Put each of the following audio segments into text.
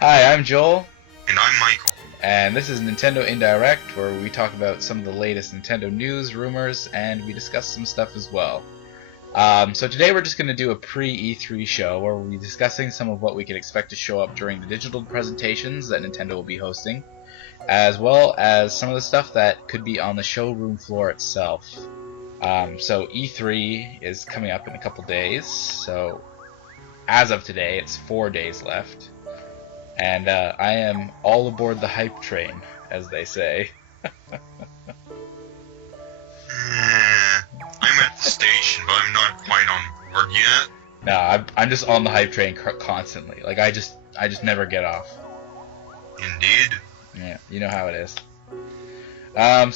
Hi, I'm Joel, And I'm Michael. and this is Nintendo Indirect, where we talk about some of the latest Nintendo news, rumors, and we discuss some stuff as well. So today we're just going to do a pre-E3 show, where we'll be discussing some of what we can expect to show up during the digital presentations that Nintendo will be hosting, as well as some of the stuff that could be on the showroom floor itself. So E3 is coming up in a couple days, so as of today, it's 4 days left. And I am all aboard the hype train, as they say. I'm at the station, but I'm not quite on board yet. No, I'm just on the hype train constantly. Like I just never get off. Indeed. Yeah, you know how it is.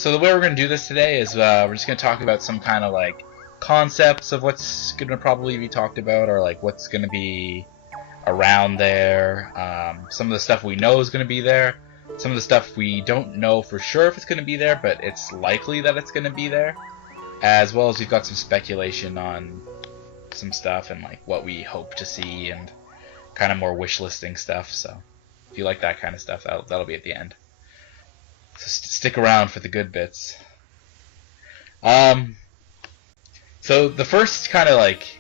So the way we're gonna do this today is we're just gonna talk about some kind of like concepts of what's gonna probably be talked about, or like what's gonna be around there. Some of the stuff we know is gonna be there. Some of the stuff we don't know for sure if it's gonna be there, but it's likely that it's gonna be there. As well as we've got some speculation on some stuff and like what we hope to see and kind of more wish listing stuff. So if you like that kind of stuff, that'll be at the end. So stick around for the good bits. So the first kind of like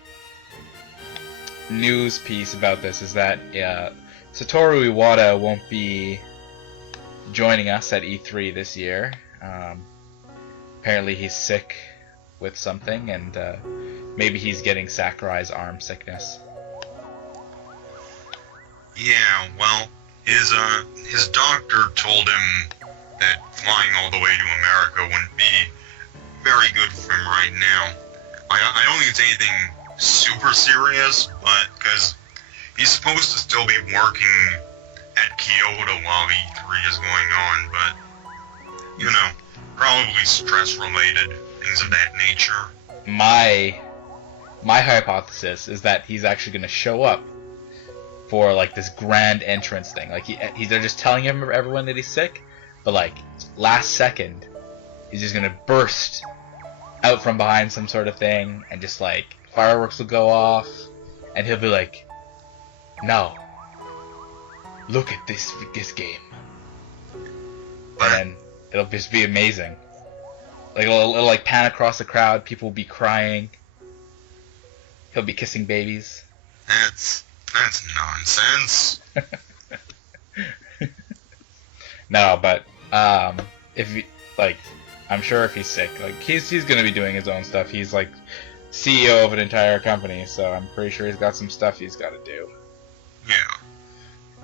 news piece about this is that Satoru Iwata won't be joining us at E3 this year. Apparently he's sick with something, and maybe he's getting Sakurai's arm sickness. Yeah, well, his doctor told him that flying all the way to America wouldn't be very good for him right now. I don't think it's anything super serious, but because he's supposed to still be working at Kyoto while E3 is going on, but, you know, probably stress-related, things of that nature. My hypothesis is that he's actually going to show up for like this grand entrance thing. Like they're just telling everyone that he's sick, but like last second, he's just going to burst out from behind some sort of thing, and just like fireworks will go off, and he'll be like, "No, look at this game," and then it'll just be amazing. Like it'll like pan across the crowd, people will be crying. He'll be kissing babies. That's nonsense. No, but if he, like, I'm sure if he's sick, like he's gonna be doing his own stuff. He's like CEO of an entire company, so I'm pretty sure he's got some stuff he's got to do. Yeah.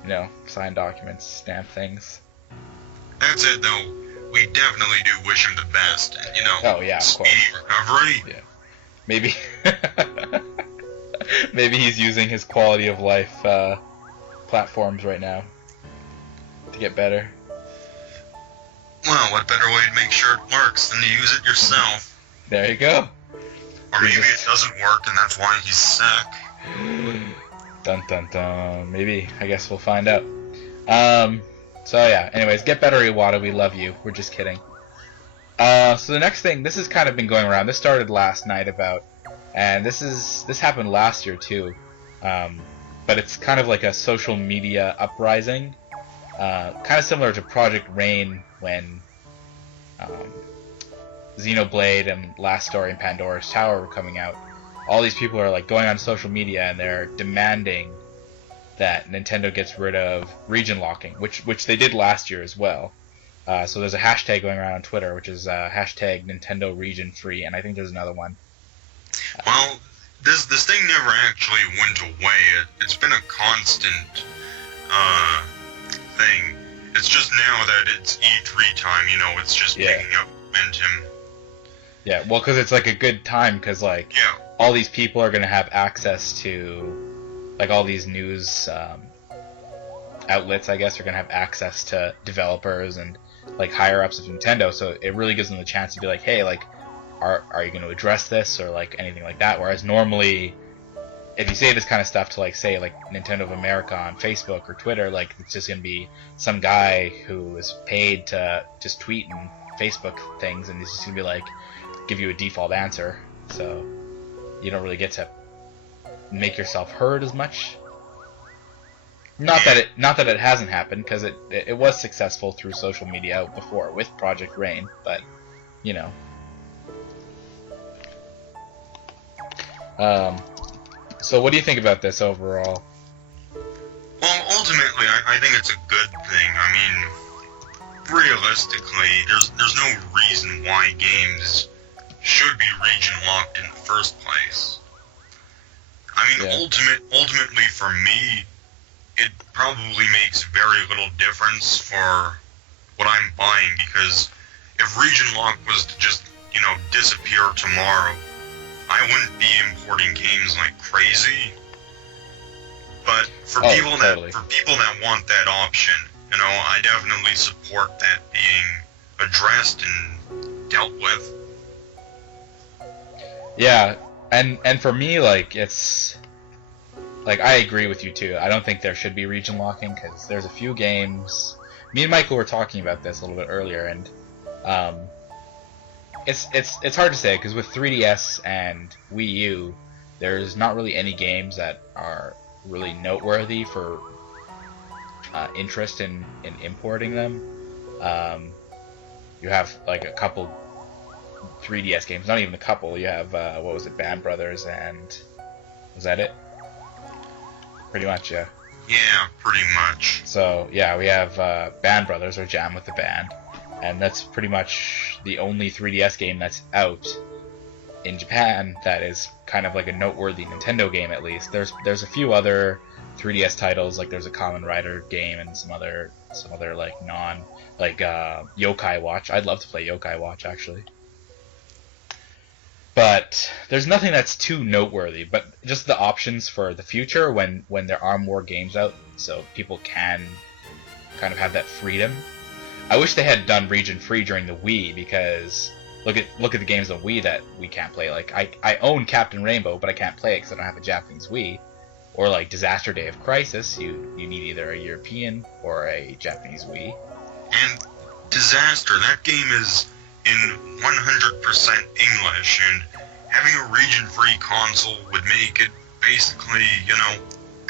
You know, sign documents, stamp things. That's it, though. We definitely do wish him the best, and, you know, Oh yeah, of speedy course. recovery. Yeah. Maybe maybe he's using his quality of life platforms right now to get better. Well, what better way to make sure it works than to use it yourself? There you go. Or maybe it doesn't work and that's why he's sick. Dun dun dun. Maybe. I guess we'll find out. So yeah. Anyways, get better, Iwata. We love you. We're just kidding. So the next thing, this has kind of been going around. This started last night and this happened last year too. But it's kind of like a social media uprising. Kind of similar to Project Rain when Xenoblade and Last Story in Pandora's Tower were coming out. All these people are like going on social media and they're demanding that Nintendo gets rid of region locking, which they did last year as well. So there's a hashtag going around on Twitter, which is hashtag Nintendo Region Free, and I think there's another one. Well, this thing never actually went away. It's been a constant thing. It's just now that it's E3 time, you know, it's just picking up momentum. Yeah, well, because it's like a good time, because like all these people are gonna have access to like all these news outlets, I guess, are gonna have access to developers and like higher ups of Nintendo. So it really gives them the chance to be like, hey, like, are you going to address this or like anything like that? Whereas normally, if you say this kind of stuff to like say like Nintendo of America on Facebook or Twitter, like it's just gonna be some guy who is paid to just tweet and Facebook things, and he's just gonna be like give you a default answer. So you don't really get to make yourself heard as much. Not that it hasn't happened, because it was successful through social media before with Project Rain, but you know. So what do you think about this overall? Well, ultimately, I think it's a good thing. I mean, realistically, there's no reason why games should be region locked in the first place. I mean, ultimately for me, it probably makes very little difference for what I'm buying, because if region lock was to just, disappear tomorrow, I wouldn't be importing games like crazy. But for people that want that option, I definitely support that being addressed and dealt with. Yeah, and for me, like, it's like, I agree with you too. I don't think there should be region locking, because there's a few games. Me and Michael were talking about this a little bit earlier, and it's hard to say, because with 3DS and Wii U, there's not really any games that are really noteworthy for interest in importing them. You have like a couple 3DS games, not even a couple. You have what was it, Band Brothers, and was that it? Pretty much, yeah. Yeah, pretty much. So yeah, we have Band Brothers, or Jam with the Band, and that's pretty much the only 3DS game that's out in Japan that is kind of like a noteworthy Nintendo game, at least. There's a few other 3DS titles, like there's a Kamen Rider game and some other like Yokai Watch. I'd love to play Yokai Watch, actually. But there's nothing that's too noteworthy, but just the options for the future when there are more games out, so people can kind of have that freedom. I wish they had done region free during the Wii, because look at the games on Wii that we can't play. Like I own Captain Rainbow, but I can't play it because I don't have a Japanese Wii. Or like Disaster Day of Crisis, you need either a European or a Japanese Wii. And Disaster, that game is in 100% English, and having a region-free console would make it basically,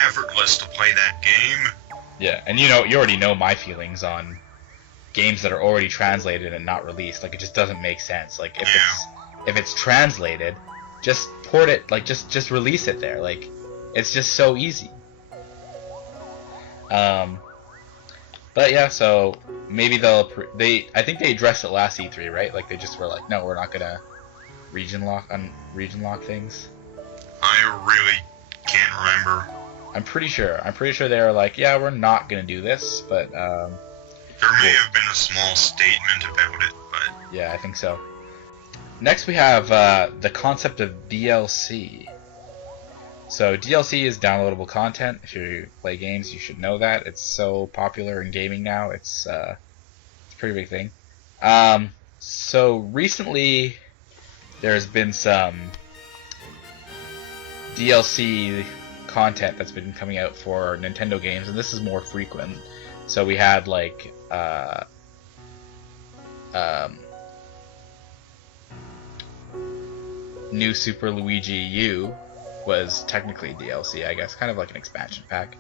effortless to play that game. Yeah, and you already know my feelings on games that are already translated and not released. Like, it just doesn't make sense. Like, if it's translated, just port it. Like, just release it there. Like, it's just so easy. But yeah, so maybe I think they addressed it last E3, right? Like, they just were like, no, we're not gonna region lock things. I really can't remember. I'm pretty sure they were like, yeah, we're not gonna do this, but there may have been a small statement about it, but yeah, I think so. Next we have the concept of DLC. So DLC is downloadable content. If you play games, you should know that. It's so popular in gaming now. It's a pretty big thing. So recently, there's been some DLC content that's been coming out for Nintendo games, and this is more frequent. So we had like New Super Luigi U was technically DLC, I guess, kind of like an expansion pack,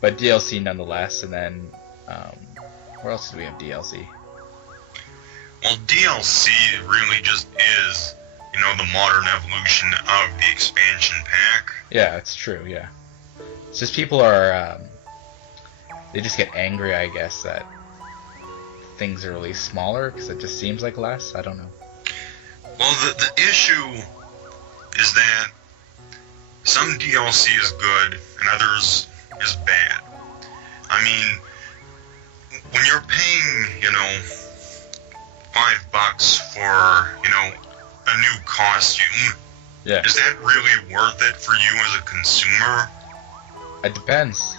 but DLC nonetheless. And then where else do we have DLC? Well, DLC really just is, the modern evolution of the expansion pack. Yeah, it's true. Yeah, it's just people are they just get angry, I guess, that things are really smaller because it just seems like less. I don't know. Well, the issue is that some DLC is good and others is bad. I mean, when you're paying, $5 for, a new costume, yeah, is that really worth it for you as a consumer? It depends.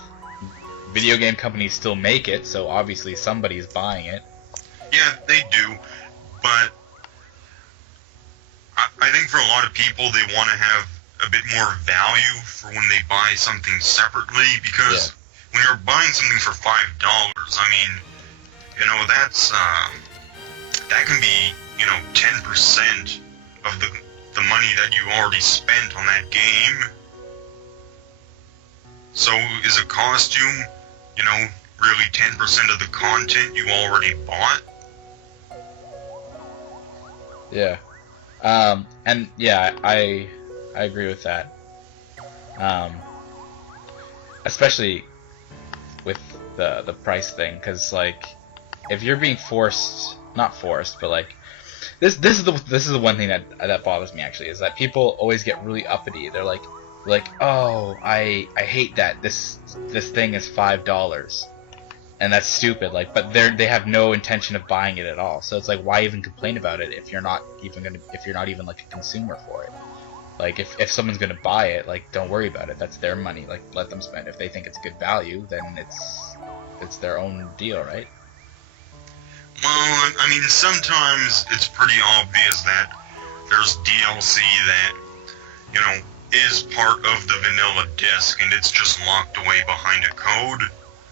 Video game companies still make it, so obviously somebody's buying it. Yeah, they do, but I think for a lot of people, they want to have a bit more value for when they buy something separately, because when you're buying something for $5, I mean, that's that can be 10% of the money that you already spent on that game. So is a costume really 10% of the content you already bought. Yeah. And yeah, I agree with that. Especially with the price thing, because like if you're being not forced, but like this is the one thing that bothers me actually, is that people always get really uppity. They're like, oh, I hate that this thing is $5, and that's stupid. Like, but they have no intention of buying it at all. So it's like, why even complain about it if you're not even like a consumer for it? Like, if someone's gonna buy it, like, don't worry about it. That's their money. Like, let them spend. If they think it's good value, then it's their own deal, right? Well, I mean, sometimes it's pretty obvious that there's DLC that, is part of the vanilla disc and it's just locked away behind a code.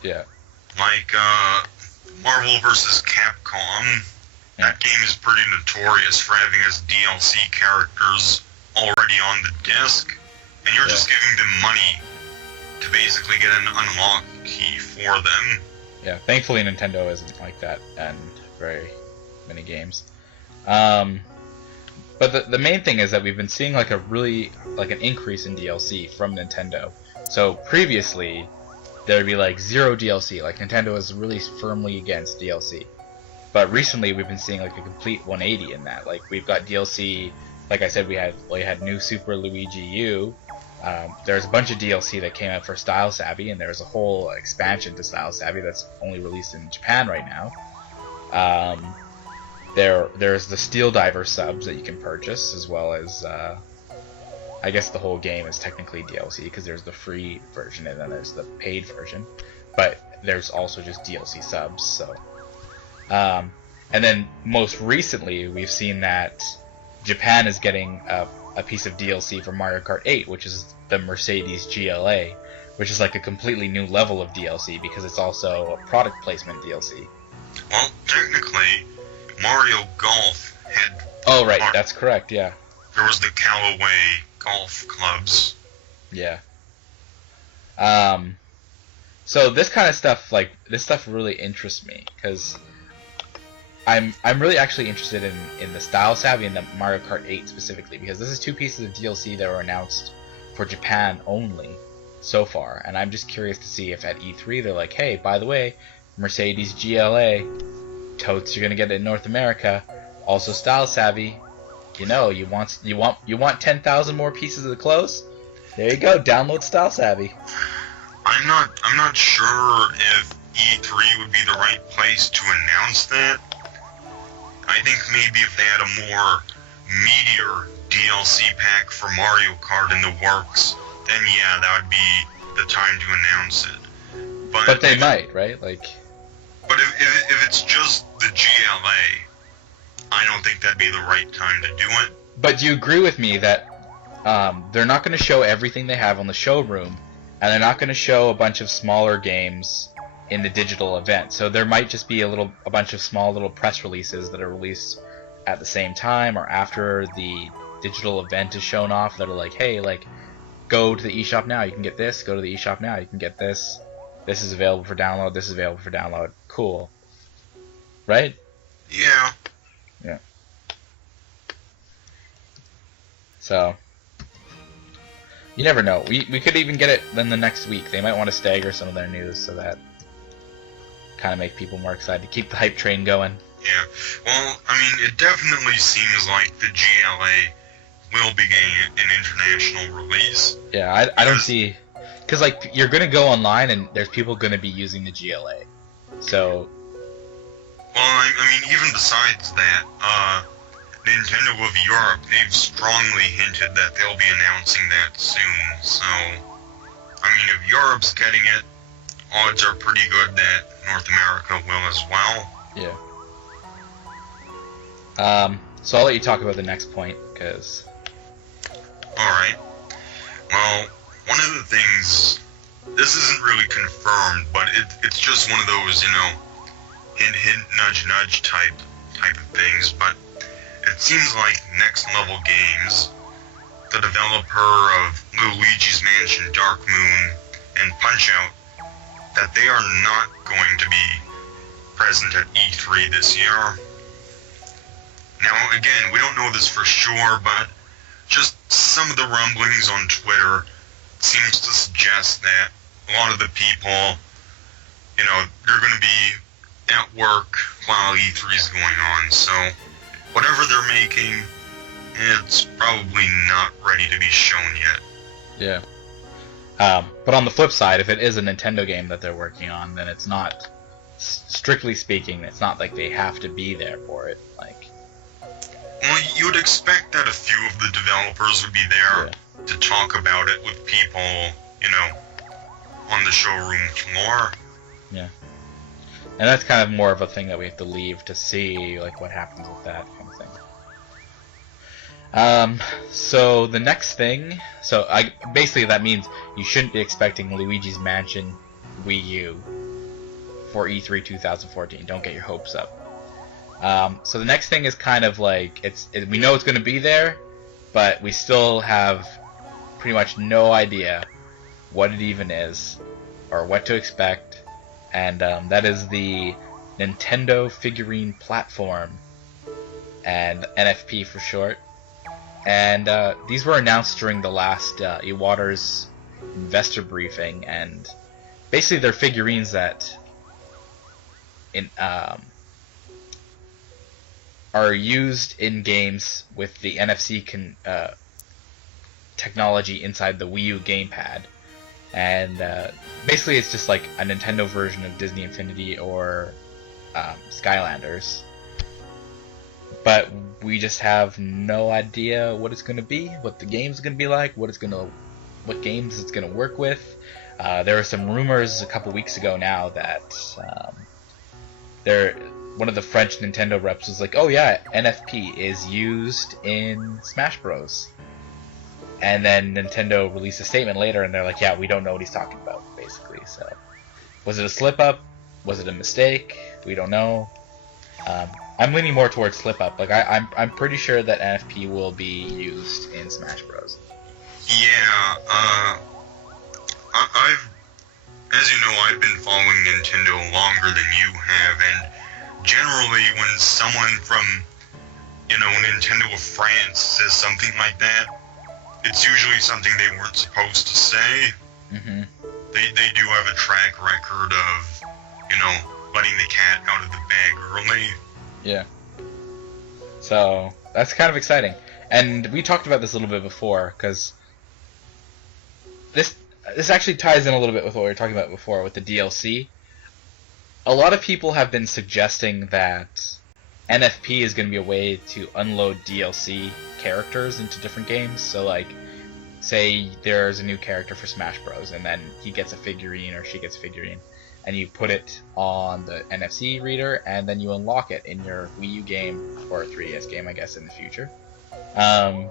Yeah. Like, Marvel vs. Capcom. Yeah. That game is pretty notorious for having its DLC characters already on the disc, and you're just giving them money to basically get an unlock key for them. Yeah, thankfully Nintendo isn't like that in very many games. But the main thing is that we've been seeing like an increase in DLC from Nintendo. So previously there'd be like zero DLC, like Nintendo was really firmly against DLC. But recently we've been seeing like a complete 180 in that. Like, we've got DLC, like I said, we had new Super Luigi U. There's a bunch of DLC that came out for Style Savvy, and there's a whole expansion to Style Savvy that's only released in Japan right now. There's the Steel Diver subs that you can purchase, as well as I guess the whole game is technically DLC, because there's the free version and then there's the paid version, but there's also just DLC subs. So, and then most recently we've seen that Japan is getting a piece of DLC for Mario Kart 8, which is the Mercedes GLA, which is like a completely new level of DLC because it's also a product placement DLC. Well, technically, Mario Golf had... Oh, right, that's correct, yeah. There was the Callaway Golf Clubs. Yeah. So this kind of stuff, like, this stuff really interests me, because I'm really actually interested in the Style Savvy and the Mario Kart 8 specifically, because this is two pieces of DLC that were announced for Japan only so far, and I'm just curious to see if at E3 they're like, hey, by the way, Mercedes GLA, totes, you're gonna get it in North America, also Style Savvy, you want 10,000 more pieces of the clothes? There you go, download Style Savvy. I'm not sure if E3 would be the right place to announce that. I think maybe if they had a more meatier DLC pack for Mario Kart in the works, then yeah, that would be the time to announce it. But they might, right? Like. But if it's just the GLA, I don't think that'd be the right time to do it. But do you agree with me that they're not going to show everything they have on the showroom, and they're not going to show a bunch of smaller games in the digital event? So there might just be a bunch of small little press releases that are released at the same time or after the digital event is shown off that are like, hey, like, go to the eShop now, you can get this. Go to the eShop now, you can get this. This is available for download. This is available for download. Cool. Right? Yeah. Yeah. So, you never know. We could even get it then the next week. They might want to stagger some of their news so that kind of make people more excited to keep the hype train going. Yeah. Well, I mean, it definitely seems like the GLA will be getting an international release. Yeah, I don't see... Because, like, you're going to go online and there's people going to be using the GLA. So... Well, I mean, even besides that, Nintendo of Europe, they've strongly hinted that they'll be announcing that soon. So, I mean, if Europe's getting it, odds are pretty good that North America will as well. Yeah. So I'll let you talk about the next point, because... Alright. Well, one of the things, this isn't really confirmed, but it's just one of those, hint, hint, nudge, nudge type of things, but it seems like Next Level Games, the developer of Luigi's Mansion Dark Moon and Punch-Out, that they are not going to be present at E3 this year. Now, again, we don't know this for sure, but just some of the rumblings on Twitter seems to suggest that a lot of the people, they're going to be at work while E3 is going on, so whatever they're making, it's probably not ready to be shown yet. Yeah. But on the flip side, if it is a Nintendo game that they're working on, then it's not, strictly speaking, it's not like they have to be there for it. Well, you would expect that a few of the developers would be there to talk about it with people, on the showroom floor. Yeah. And that's kind of more of a thing that we have to leave to see, what happens with that kind of thing. So the next thing, basically that means you shouldn't be expecting Luigi's Mansion Wii U for E3 2014. Don't get your hopes up. So the next thing is kind of we know it's going to be there, but we still have pretty much no idea what it even is or what to expect, and that is the Nintendo Figurine Platform, and NFP for short. And these were announced during the last Iwata's investor briefing, and basically they're figurines that are used in games with the NFC technology inside the Wii U gamepad. And basically it's just like a Nintendo version of Disney Infinity or Skylanders. But we just have no idea what it's going to be, what the game's going to be like, what games it's going to work with. There were some rumors a couple weeks ago now that one of the French Nintendo reps was like, oh yeah, NFP is used in Smash Bros. And then Nintendo released a statement later and they're like, yeah, we don't know what he's talking about, basically. So, was it a slip-up? Was it a mistake? We don't know. I'm leaning more towards slip-up. I'm pretty sure that NFP will be used in Smash Bros. Yeah, as you know, I've been following Nintendo longer than you have, and generally when someone from, Nintendo of France says something like that, it's usually something they weren't supposed to say. Mm-hmm. They do have a track record of, letting the cat out of the bag early. Yeah. So, that's kind of exciting. And we talked about this a little bit before, because this actually ties in a little bit with what we were talking about before with the DLC. A lot of people have been suggesting that NFP is going to be a way to unload DLC characters into different games. So, say there's a new character for Smash Bros. And then he gets a figurine or she gets a figurine, and you put it on the NFC reader, and then you unlock it in your Wii U game, or a 3DS game, I guess, in the future. I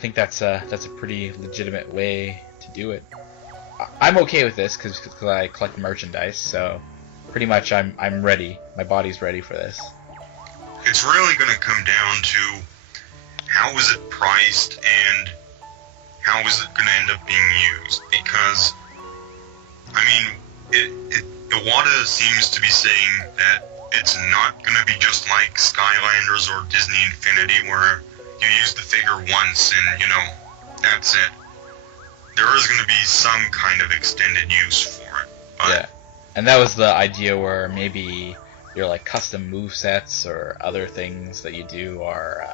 think that's a pretty legitimate way to do it. I'm okay with this because I collect merchandise, so pretty much I'm ready. My body's ready for this. It's really going to come down to how is it priced and how is it going to end up being used, because Iwata seems to be saying that it's not going to be just like Skylanders or Disney Infinity where you use the figure once and, that's it. There is going to be some kind of extended use for it. But yeah, and that was the idea where maybe your custom movesets or other things that you do are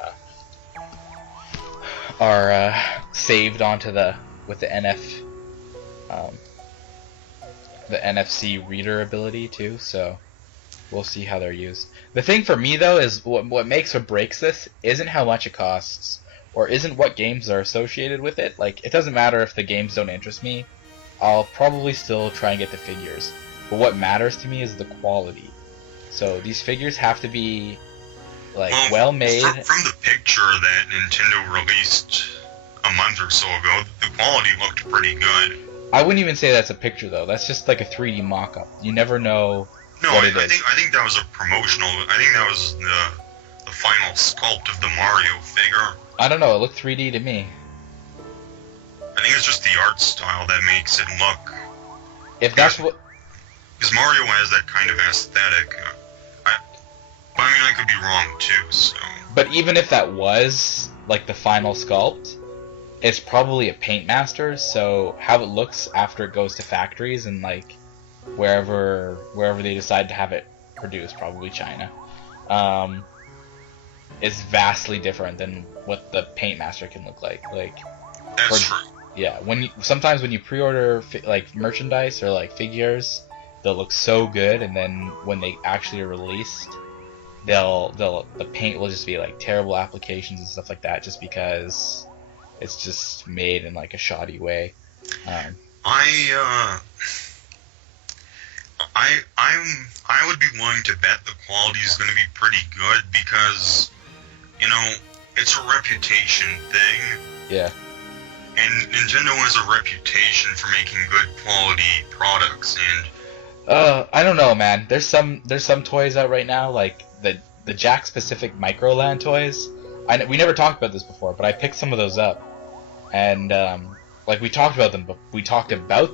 saved onto with the NFC reader ability too. So we'll see how they're used. The thing for me though is what makes or breaks this isn't how much it costs, or isn't what games are associated with it. It doesn't matter if the games don't interest me. I'll probably still try and get the figures. But what matters to me is the quality. So these figures have to be well made. From the picture that Nintendo released a month or so ago, the quality looked pretty good. I wouldn't even say that's a picture though. That's just a 3D mock-up. You never know. No, I think that was a promotional. I think that was the final sculpt of the Mario figure. I don't know. It looked 3D to me. I think it's just the art style that makes it look. If that's what. Because Mario has that kind of aesthetic. But I mean, I could be wrong too. So. But even if that was like the final sculpt, it's probably a paint master. So how it looks after it goes to factories and like wherever they decide to have it produced, probably China, is vastly different than what the paint master can look like. Like that's true. Yeah, sometimes when you pre-order like merchandise or like figures, they'll look so good, and then when they actually are released, the paint will just be like terrible applications and stuff like that, just because it's just made in like a shoddy way. I would be willing to bet the quality is going to be pretty good because, you know, it's a reputation thing. Yeah. And Nintendo has a reputation for making good quality products, and I don't know, man. There's some toys out right now, like the Jack specific Microland toys. We never talked about this before, but I picked some of those up, and like we talked about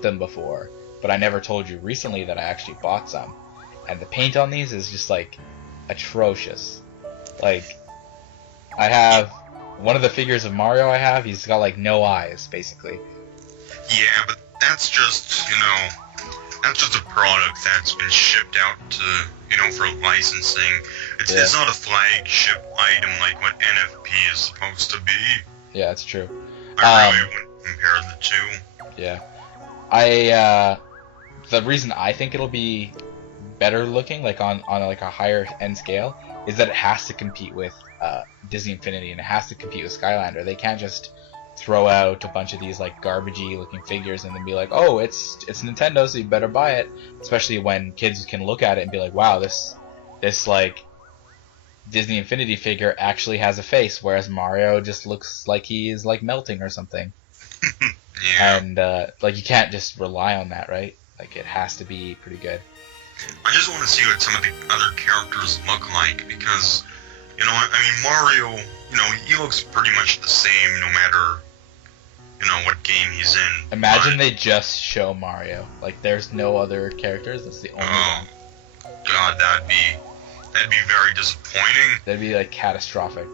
them before, but I never told you recently that I actually bought some, and the paint on these is just like atrocious. Like I have one of the figures of Mario I have, he's got like no eyes, basically. Yeah, but that's just, you know, that's just a product that's been shipped out to, you know, for licensing. It's not a flagship item like what NFP is supposed to be. Yeah, that's true. I really wouldn't compare the two. Yeah. The reason I think it'll be better looking, like on like a higher end scale, is that it has to compete with Disney Infinity, and it has to compete with Skylander. They can't just throw out a bunch of these like garbagey looking figures and then be like, oh, it's Nintendo, so you better buy it. Especially when kids can look at it and be like, wow, this like Disney Infinity figure actually has a face, whereas Mario just looks like he is like melting or something. Yeah. And like you can't just rely on that, right? Like it has to be pretty good. I just want to see what some of the other characters look like, because, you know, I mean, Mario, you know, he looks pretty much the same no matter, you know, what game he's in. Imagine they just show Mario. Like, there's no other characters. That's the only one. God, that'd be very disappointing. That'd be, like, catastrophic.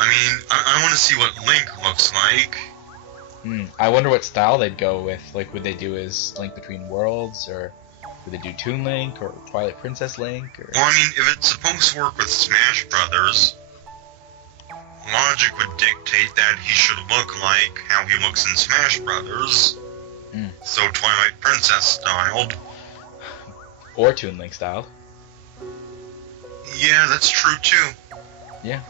I mean, I want to see what Link looks like. I wonder what style they'd go with. Like, would they do as Link Between Worlds, or would they do Toon Link, or Twilight Princess Link? Or... Well, I mean, if it's supposed to work with Smash Brothers, logic would dictate that he should look like how he looks in Smash Brothers. So Twilight Princess styled. Or Toon Link styled. Yeah, that's true too. Yeah.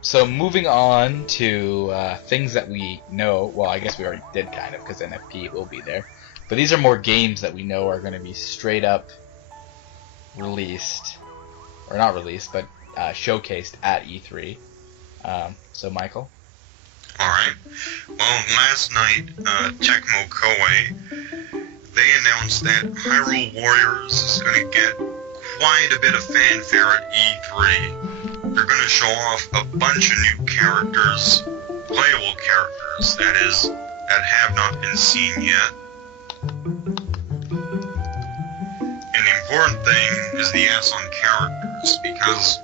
So moving on to things that we know. Well, I guess we already did kind of, because NFP will be there. But these are more games that we know are going to be straight up released, or not released, but showcased at E3. So Michael? Alright. Well, last night, Tecmo Koei, they announced that Hyrule Warriors is going to get quite a bit of fanfare at E3. They're going to show off a bunch of new characters, playable characters, that is, that have not been seen yet. And the important thing is the S on characters, because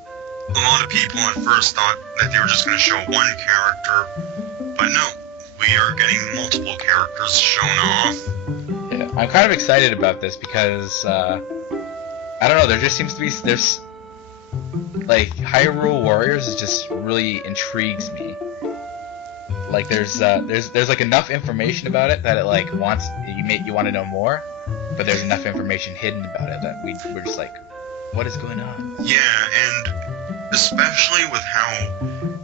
a lot of people at first thought that they were just going to show one character, but no, we are getting multiple characters shown off. Yeah, I'm kind of excited about this because, I don't know, there just seems to be, there's, like, Hyrule Warriors just really intrigues me. Like, there's like enough information about it that it like you want to know more, but there's enough information hidden about it that we're just like, what is going on? Yeah, and especially with how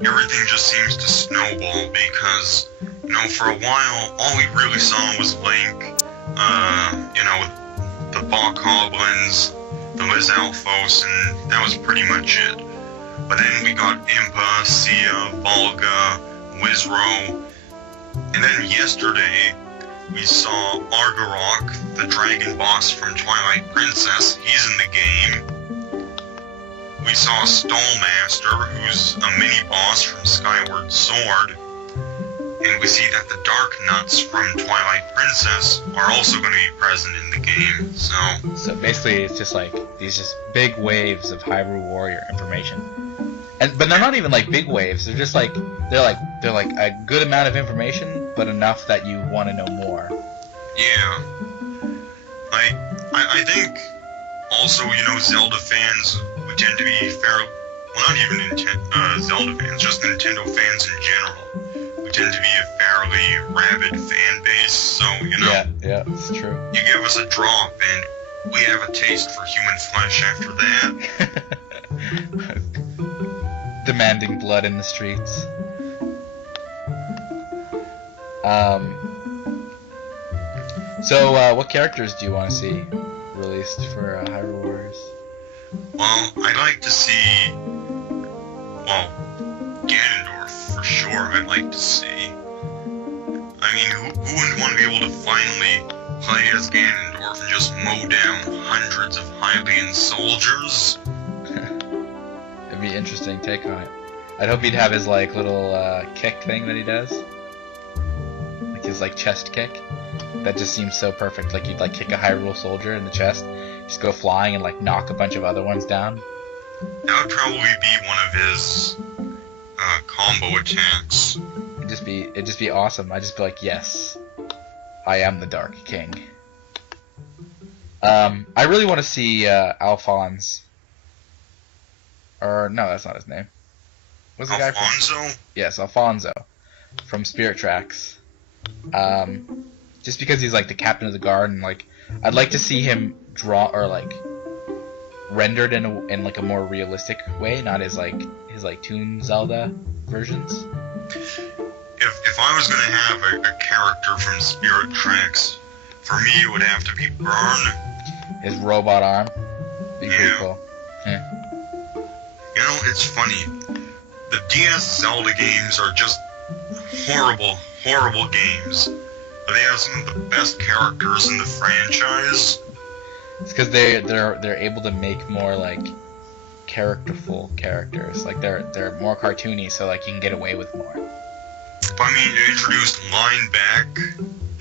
everything just seems to snowball, because, you know, for a while all we really saw was Link, you know, with the Bokoblins, the Lizalfos, and that was pretty much it. But then we got Impa, Sia, Volga, Wizrow, and then yesterday we saw Argarok, the dragon boss from Twilight Princess. He's in the game. We saw Stallmaster, who's a mini-boss from Skyward Sword. And we see that the Dark Nuts from Twilight Princess are also going to be present in the game. So basically, it's just like these just big waves of Hyrule Warrior information, but they're not even like big waves. They're just like they're like a good amount of information, but enough that you want to know more. Yeah. Like I think also, Zelda fans, we tend to be well, not even Zelda fans, just Nintendo fans in general. We tend to be a fairly rabid fan base, so, Yeah, it's true. You give us a drop, and we have a taste for human flesh after that. Demanding blood in the streets. So, what characters do you want to see released for Hyrule Warriors? Well, I'd like to see, Ganondorf, for sure I'd like to see. I mean, who wouldn't want to be able to finally play as Ganondorf and just mow down hundreds of Hylian soldiers? It'd be an interesting take on it. I'd hope he'd have his, little, kick thing that he does. Like his, chest kick. That just seems so perfect. Like, you'd, kick a Hyrule soldier in the chest, just go flying and, knock a bunch of other ones down. That would probably be one of his, combo attacks. It'd just be awesome. I'd just be like, yes, I am the Dark King. I really want to see, Alphonse. Or, no, that's not his name. What's the guy from? Alfonso? Yes, Alfonso. From Spirit Tracks. Just because he's, the captain of the guard, and, I'd like to see him draw, or, rendered in a more realistic way, not his Toon Zelda versions. If I was gonna have a character from Spirit Tracks, for me it would have to be Burn. His robot arm. Be pretty cool. Yeah. It's funny. The DS Zelda games are just horrible, horrible games. But they have some of the best characters in the franchise. It's because they're able to make more characterful characters. They're more cartoony, so you can get away with more. I mean, you introduced Lineback.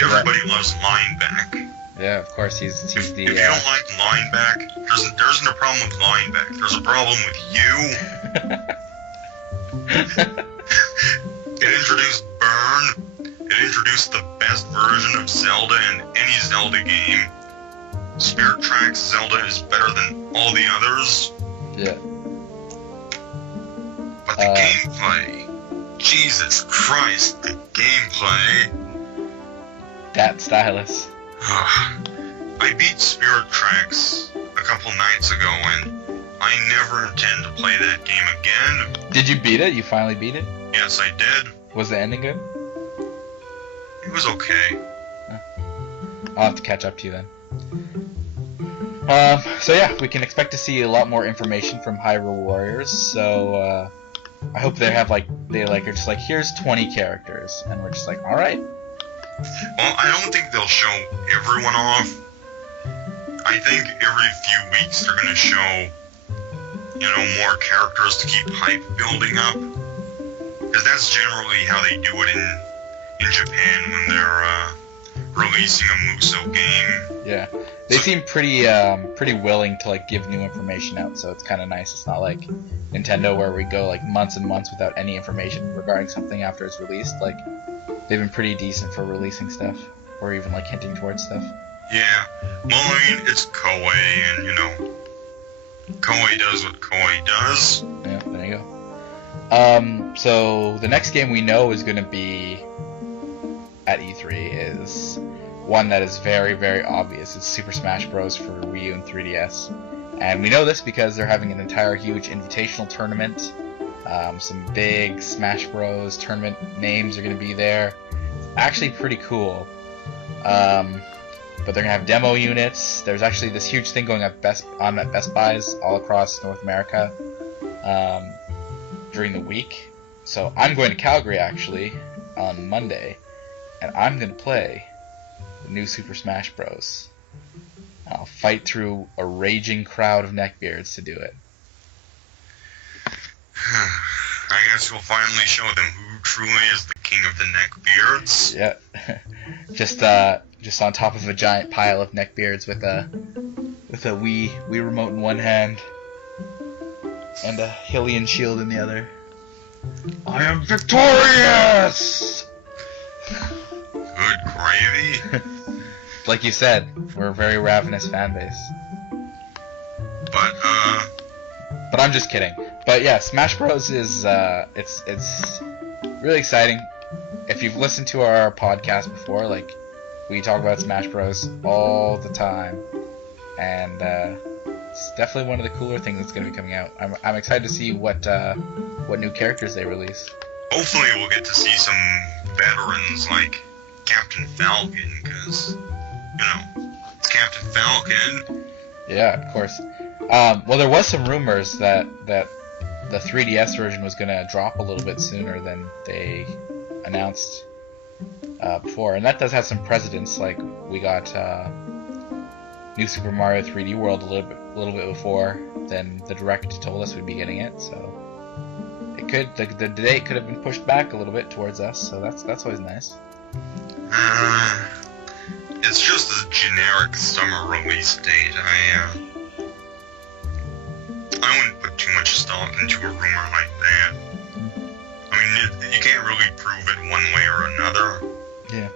Everybody loves Lineback. Yeah, of course he's the. If you don't like Lineback, there's no problem with Lineback. There's a problem with you. It introduced Burn. It introduced the best version of Zelda in any Zelda game. Spirit Tracks Zelda is better than all the others. Yeah. But the gameplay, Jesus Christ, the gameplay. That stylus. I beat Spirit Tracks a couple nights ago, and I never intend to play that game again. Did you beat it? You finally beat it? Yes, I did. Was the ending good? It was okay. I'll have to catch up to you then. So yeah, we can expect to see a lot more information from Hyrule Warriors. So I hope they have are just here's 20 characters, and we're just all right. Well, I don't think they'll show everyone off. I think every few weeks they're gonna show, more characters to keep hype building up. Because that's generally how they do it in Japan when they're releasing a Muso game. Yeah, they seem pretty willing to give new information out, so it's kind of nice. It's not like Nintendo where we go months and months without any information regarding something after it's released. They've been pretty decent for releasing stuff, or even hinting towards stuff. Yeah, well, I mean, it's Koei, and Koei does what Koei does. Yeah, there you go. So the next game we know is going to be at E3 is one that is very, very obvious. It's Super Smash Bros. For Wii U and 3DS. And we know this because they're having an entire huge invitational tournament. Some big Smash Bros. Tournament names are going to be there. It's actually pretty cool. But they're going to have demo units. There's actually this huge thing going on at Best Buys all across North America during the week. So I'm going to Calgary, actually, on Monday. And I'm going to play the new Super Smash Bros. I'll fight through a raging crowd of neckbeards to do it. I guess we'll finally show them who truly is the Speaking of the neckbeards. Yeah. Just on top of a giant pile of neckbeards with a Wii remote in one hand and a Hylian shield in the other. I am victorious! Good gravy. Like you said, we're a very ravenous fan base. But I'm just kidding. But yeah, Smash Bros is it's really exciting. If you've listened to our podcast before, like, we talk about Smash Bros all the time, and it's definitely one of the cooler things that's going to be coming out. I'm excited to see what new characters they release. Hopefully we'll get to see some veterans like Captain Falcon, because, it's Captain Falcon. Yeah, of course. Well, there was some rumors that the 3DS version was going to drop a little bit sooner than they announced before, and that does have some precedence. Like, we got New Super Mario 3D World a little bit before then the Direct told us we'd be getting it, so it could the date could have been pushed back a little bit towards us, so that's always nice. It's just a generic summer release date. I wouldn't put too much stock into a rumor like that. I mean, you can't really prove it one way or another. Yeah.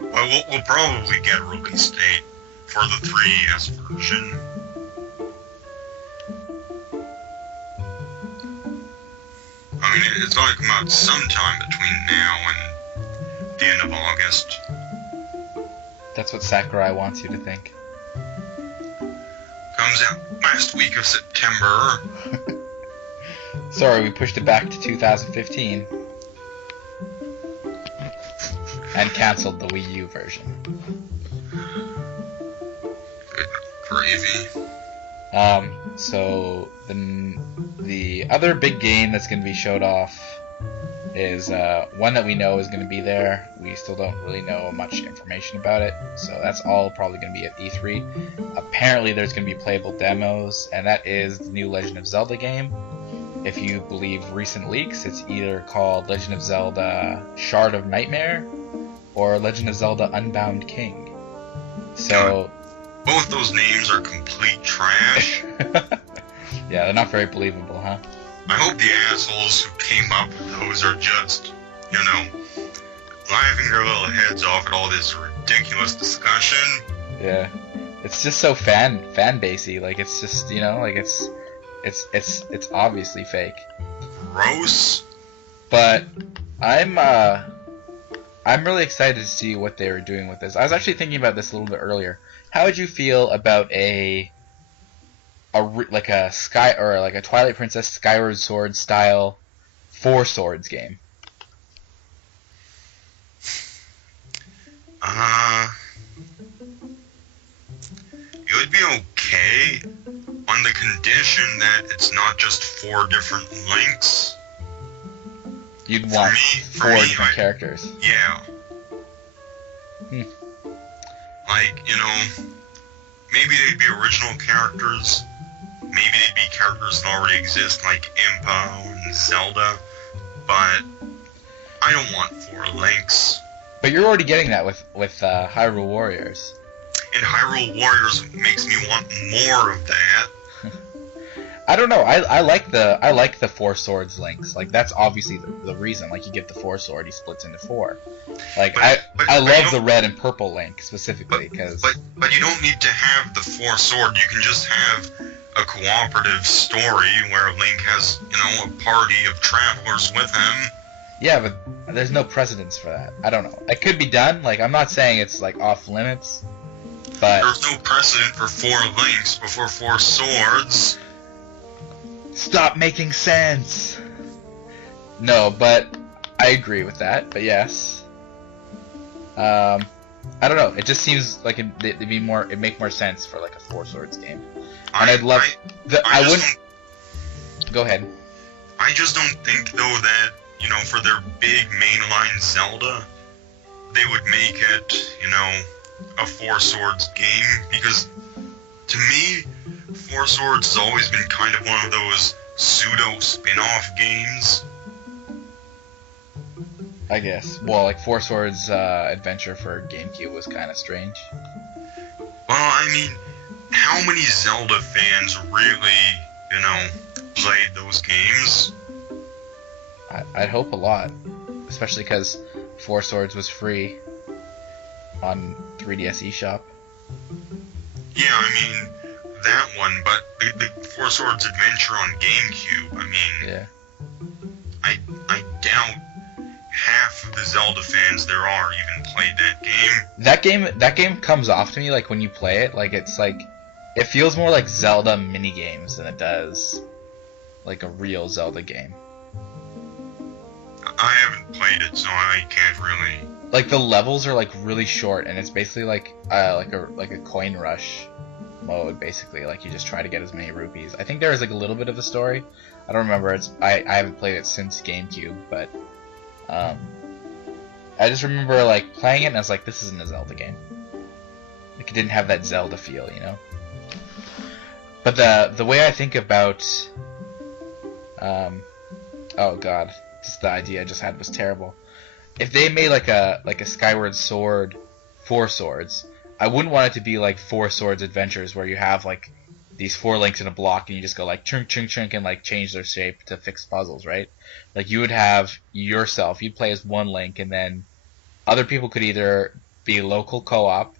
Well, we'll probably get a release date for the 3DS version. I mean, it's going to come out sometime between now and the end of August. That's what Sakurai wants you to think. Comes out last week of September. Sorry, we pushed it back to 2015. And cancelled the Wii U version. Good gravy. So the other big game that's going to be showed off is one that we know is going to be there. We still don't really know much information about it, so that's all probably going to be at E3. Apparently there's going to be playable demos, and that is the new Legend of Zelda game. If you believe recent leaks, it's either called Legend of Zelda Shard of Nightmare or Legend of Zelda Unbound King. So both those names are complete trash. Yeah, they're not very believable, huh? I hope the assholes who came up with those are just, laughing their little heads off at all this ridiculous discussion. Yeah, it's just so fan basey. Like, it's just, like it's obviously fake. Gross. But I'm really excited to see what they were doing with this. I was actually thinking about this a little bit earlier. How would you feel about a Twilight Princess Skyward Sword style 4 Swords game? It would be okay on the condition that it's not just 4 different links. You'd want 4 different characters. Yeah. Like, maybe they'd be original characters. Maybe they'd be characters that already exist, like Impa and Zelda. But I don't want 4 links. But you're already getting that with Hyrule Warriors. And Hyrule Warriors makes me want more of that. I don't know. I like the 4 Swords links. Like, that's obviously the reason. Like, you get the 4 sword, he splits into 4. Like, I love the red and purple link specifically because. But you don't need to have the 4 sword. You can just have a cooperative story where Link has, a party of travelers with him. Yeah, but there's no precedence for that. I don't know. It could be done. Like, I'm not saying it's like off limits, but there's no precedent for 4 links before 4 swords. Stop making sense. No, but I agree with that. But yes, I don't know. It just seems like it'd make more sense for like a 4 Swords game. And I'd love. I wouldn't. Go ahead. I just don't think though that for their big mainline Zelda, they would make it a 4 Swords game, because to me, 4 Swords has always been kind of one of those pseudo spin-off games. I guess. Well, like Four Swords Adventure for GameCube was kind of strange. Well, I mean, how many Zelda fans really, played those games? I'd hope a lot, especially because Four Swords was free on 3DS eShop. Yeah, I mean, that one, but the Four Swords Adventure on GameCube, I mean, Yeah. I doubt half of the Zelda fans there are even played that game. That game comes off to me like when you play it, like it's like it feels more like Zelda mini games than it does like a real Zelda game. I haven't played it, so I can't really. Like the levels are like really short, and it's basically like a coin rush mode. Basically, like you just try to get as many rupees. I think there is like a little bit of a story. I don't remember. I haven't played it since GameCube, but I just remember like playing it, and I was like, this isn't a Zelda game. Like it didn't have that Zelda feel, you know. But the way I think about oh god, just the idea I just had was terrible. If they made like a Skyward Sword, Four Swords, I wouldn't want it to be like Four Swords Adventures where you have like these four links in a block and you just go like chunk chunk chunk and like change their shape to fix puzzles, right? Like you would have yourself, you'd play as one link, and then other people could either be local co-op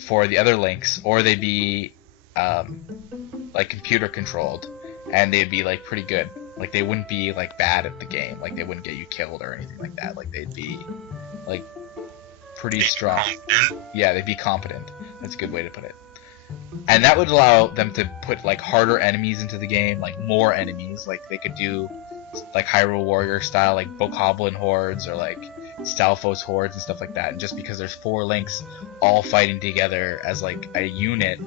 for the other links, or they'd be like computer controlled, and they'd be like pretty good. Like they wouldn't be like bad at the game, like they wouldn't get you killed or anything like that. Like they'd be like pretty strong. Yeah, they'd be competent. That's a good way to put it. And that would allow them to put like harder enemies into the game, like more enemies. Like they could do like Hyrule Warrior style, like Bokoblin hordes or like Stalfos hordes and stuff like that. And just because there's four links all fighting together as like a unit,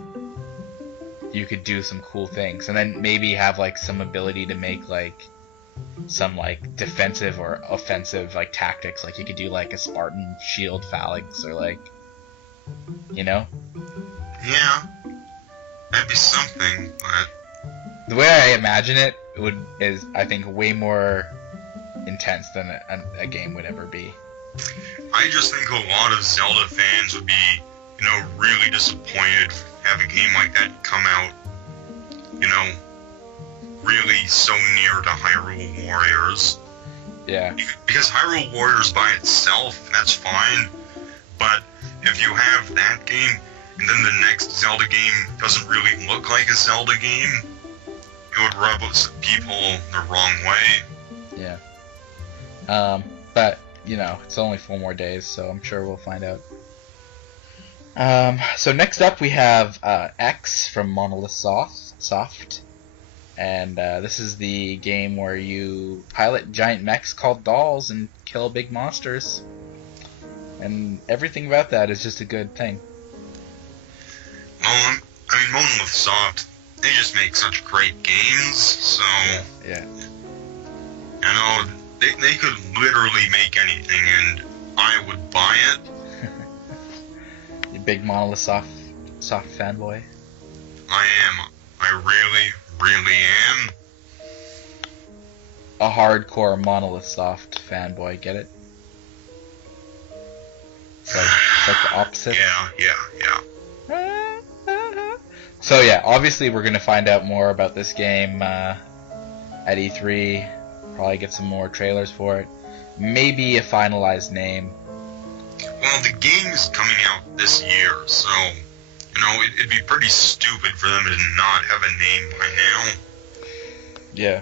you could do some cool things. And then maybe have like some ability to make like some like defensive or offensive like tactics. Like you could do like a Spartan shield phalanx or like, you know? Yeah, that'd be something, but the way I imagine it is I think way more intense than a game would ever be. I just think a lot of Zelda fans would be, really disappointed to have a game like that come out, really so near to Hyrule Warriors. Yeah. Because Hyrule Warriors by itself, that's fine, but if you have that game, and then the next Zelda game doesn't really look like a Zelda game, it would rub people the wrong way. Yeah. But, it's only 4 more days, so I'm sure we'll find out. So next up we have X from Monolith Soft. And this is the game where you pilot giant mechs called dolls and kill big monsters. And everything about that is just a good thing. Well, Monolith Soft, they just make such great games, so... Yeah. They could literally make anything, and I would buy it. You big Monolith Soft fanboy? I am. I really, really am. A hardcore Monolith Soft fanboy, get it? It's like the opposite? Yeah. So yeah, obviously we're gonna find out more about this game at E3. Probably get some more trailers for it. Maybe a finalized name. Well, the game is coming out this year, so it'd be pretty stupid for them to not have a name by now. Yeah.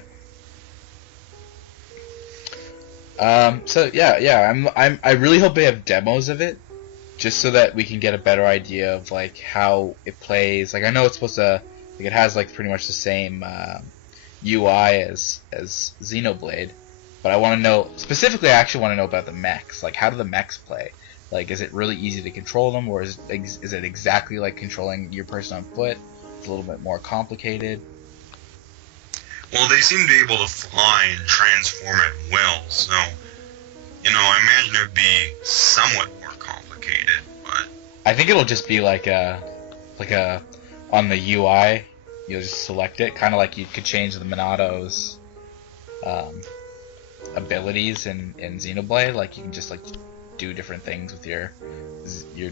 So yeah. I really hope they have demos of it, just so that we can get a better idea of like how it plays. Like I know it's supposed to, like it has like pretty much the same UI as Xenoblade, but I want to know specifically. I actually want to know about the mechs. Like how do the mechs play? Like is it really easy to control them, or is it exactly like controlling your person on foot? It's a little bit more complicated. Well, they seem to be able to fly and transform at will, so, I imagine it would be somewhat more complicated, but... I think it'll just be like a, on the UI, you'll just select it, kind of like you could change the Monato's, abilities in Xenoblade. Like you can just like do different things with your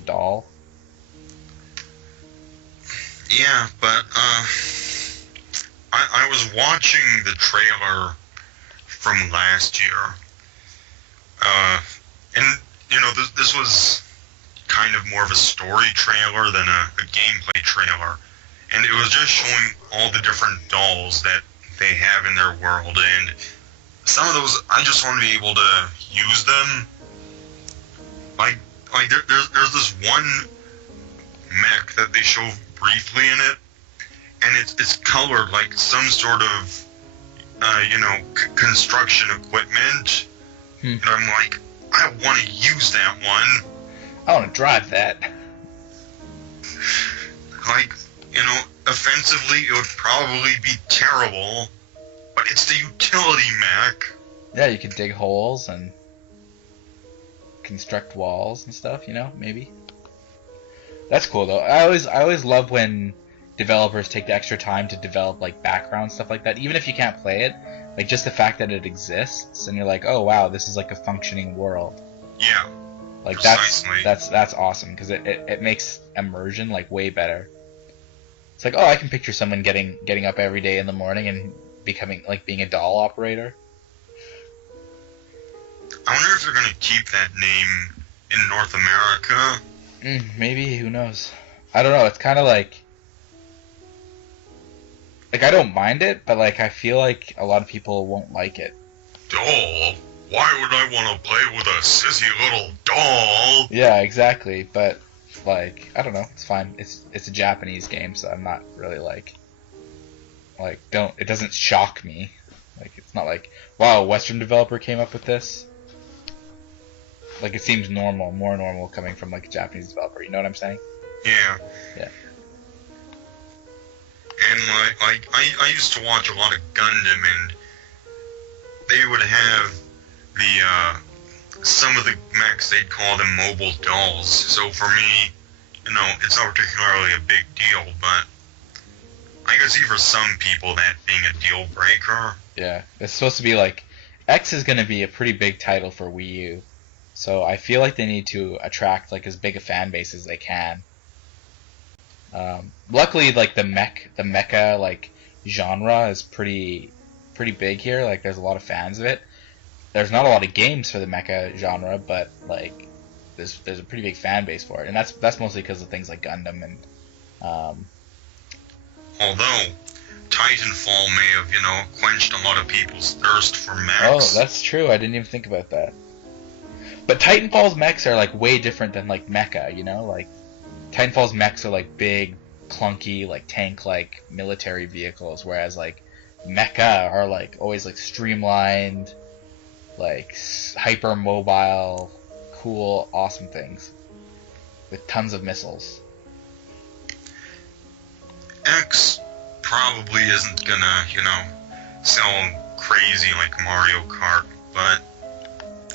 doll. Yeah, but I was watching the trailer from last year, and this was kind of more of a story trailer than a gameplay trailer, and it was just showing all the different dolls that they have in their world, and some of those I just want to be able to use them. Like there's this one mech that they show briefly in it, and it's colored like some sort of construction equipment. And I'm like, I want to use that one. I want to drive that. Like, offensively it would probably be terrible, but it's the utility mech. Yeah, you can dig holes and construct walls and stuff, maybe. That's cool though. I always love when developers take the extra time to develop like background stuff like that, even if you can't play it. Like just the fact that it exists and you're like, oh wow, this is like a functioning world. Yeah. Like precisely. that's awesome because it makes immersion like way better. It's like, oh, I can picture someone getting up every day in the morning and being a doll operator. I wonder if they're gonna keep that name in North America. Maybe, who knows? I don't know. It's kind of like I don't mind it, but like I feel like a lot of people won't like it. Doll? Why would I want to play with a sissy little doll? Yeah, exactly. But like I don't know. It's fine. It's a Japanese game, so I'm not really like it doesn't shock me. Like it's not like, wow, a Western developer came up with this. Like it seems normal, more normal coming from like a Japanese developer. You know what I'm saying? Yeah. Yeah. And like I used to watch a lot of Gundam, and they would have the some of the mechs, they'd call them mobile dolls. So for me, it's not particularly a big deal, but I can see for some people that being a deal breaker. Yeah, it's supposed to be like X is going to be a pretty big title for Wii U. So I feel like they need to attract like as big a fan base as they can. Luckily, like the mecha like genre is pretty big here. Like there's a lot of fans of it. There's not a lot of games for the mecha genre, but like there's a pretty big fan base for it, and that's mostly because of things like Gundam and. Although Titanfall may have quenched a lot of people's thirst for mechs. Oh, that's true. I didn't even think about that. But Titanfall's mechs are like way different than like mecha, like Titanfall's mechs are like big, clunky, like tank-like military vehicles, whereas like mecha are like always like streamlined, like hyper mobile, cool, awesome things with tons of missiles. X probably isn't gonna, sell crazy like Mario Kart, but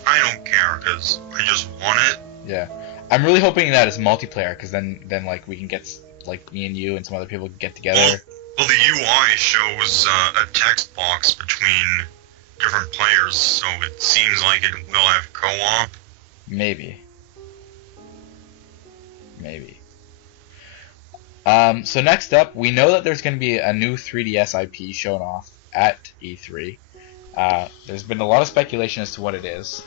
I don't care because I just want it. Yeah, I'm really hoping that it's multiplayer because then like we can get like me and you and some other people can get together. Well, the UI shows a text box between different players, so it seems like it will have co-op. Maybe. So next up, we know that there's going to be a new 3DS IP shown off at E3. There's been a lot of speculation as to what it is.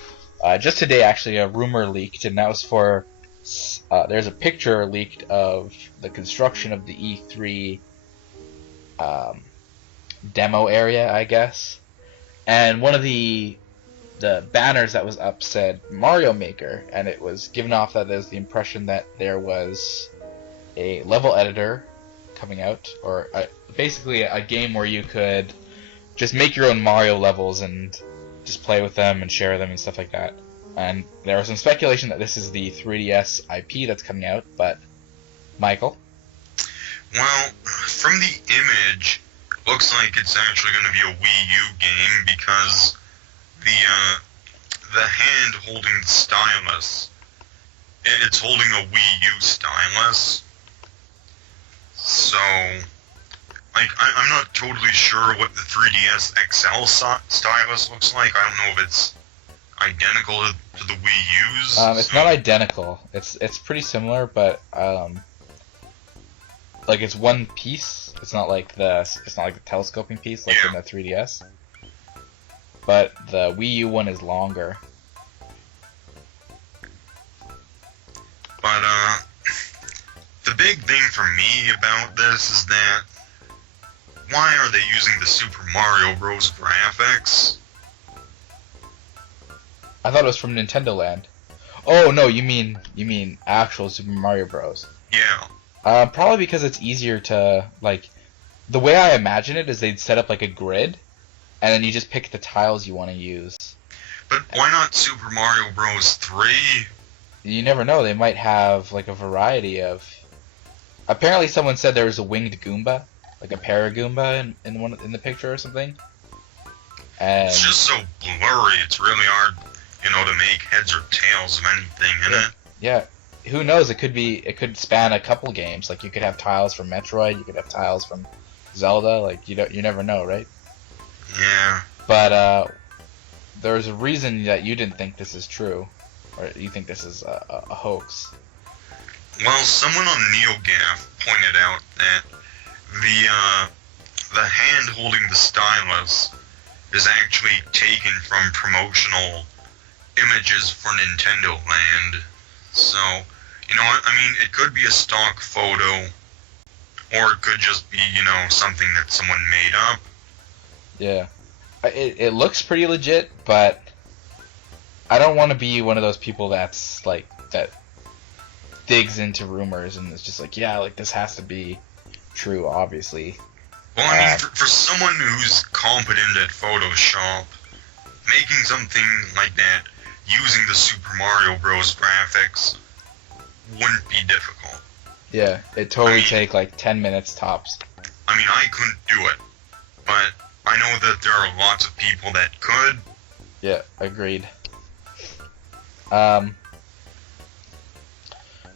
Just today, actually, a rumor leaked, and that was for... there's a picture leaked of the construction of the E3 demo area, I guess. And one of the banners that was up said Mario Maker, and it was given off that there's the impression that there was a level editor coming out, or basically a game where you could just make your own Mario levels and just play with them and share them and stuff like that. And there was some speculation that this is the 3DS IP that's coming out, but Michael? Well, from the image, it looks like it's actually going to be a Wii U game because the hand holding the stylus, it's holding a Wii U stylus. So like, I'm not totally sure what the 3DS XL stylus looks like. I don't know if it's identical to the Wii U's. It's not identical. It's pretty similar, but like it's one piece. It's not like the telescoping piece like in the 3DS. But the Wii U one is longer. But the big thing for me about this is that why are they using the Super Mario Bros. Graphics? I thought it was from Nintendo Land. Oh no, you mean actual Super Mario Bros. Yeah. Probably because it's easier to like. The way I imagine it is they'd set up like a grid, and then you just pick the tiles you want to use. But why not Super Mario Bros. 3? You never know. They might have like a variety of. Apparently, someone said there was a winged Goomba, like a Paragoomba in the picture or something. And it's just so blurry. It's really hard, to make heads or tails of anything in it. Yeah. Who knows? It could span a couple games. Like you could have tiles from Metroid. You could have tiles from Zelda. Like you never know, right? Yeah. But there's a reason that you didn't think this is true, or you think this is a hoax. Well, someone on NeoGAF pointed out that the hand holding the stylus is actually taken from promotional images for Nintendo Land. So, you know what? I mean, it could be a stock photo, or it could just be, something that someone made up. Yeah. It looks pretty legit, but I don't want to be one of those people that's like that digs into rumors and it's just like, yeah, like this has to be true, obviously. Well, I mean, for someone who's competent at Photoshop, making something like that using the Super Mario Bros. Graphics wouldn't be difficult. Yeah, it totally take like 10 minutes tops. I mean, I couldn't do it, but I know that there are lots of people that could. Yeah, agreed.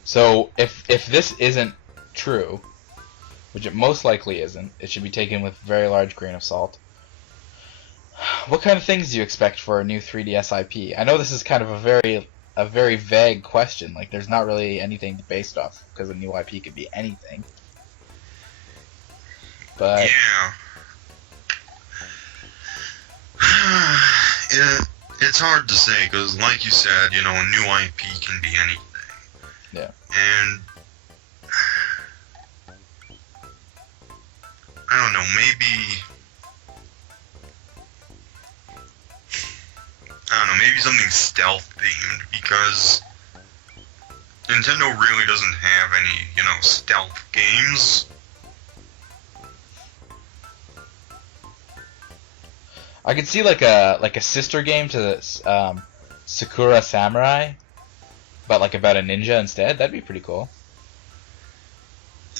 So if this isn't true, which it most likely isn't, it should be taken with a very large grain of salt. What kind of things do you expect for a new 3DS IP? I know this is kind of a very vague question. Like, there's not really anything based off because a new IP could be anything. But yeah, it's hard to say because, like you said, a new IP can be anything. Yeah. And I don't know, maybe something stealth themed because Nintendo really doesn't have any, stealth games. I could see like a sister game to Sakura Samurai, but like about a ninja instead. That'd be pretty cool.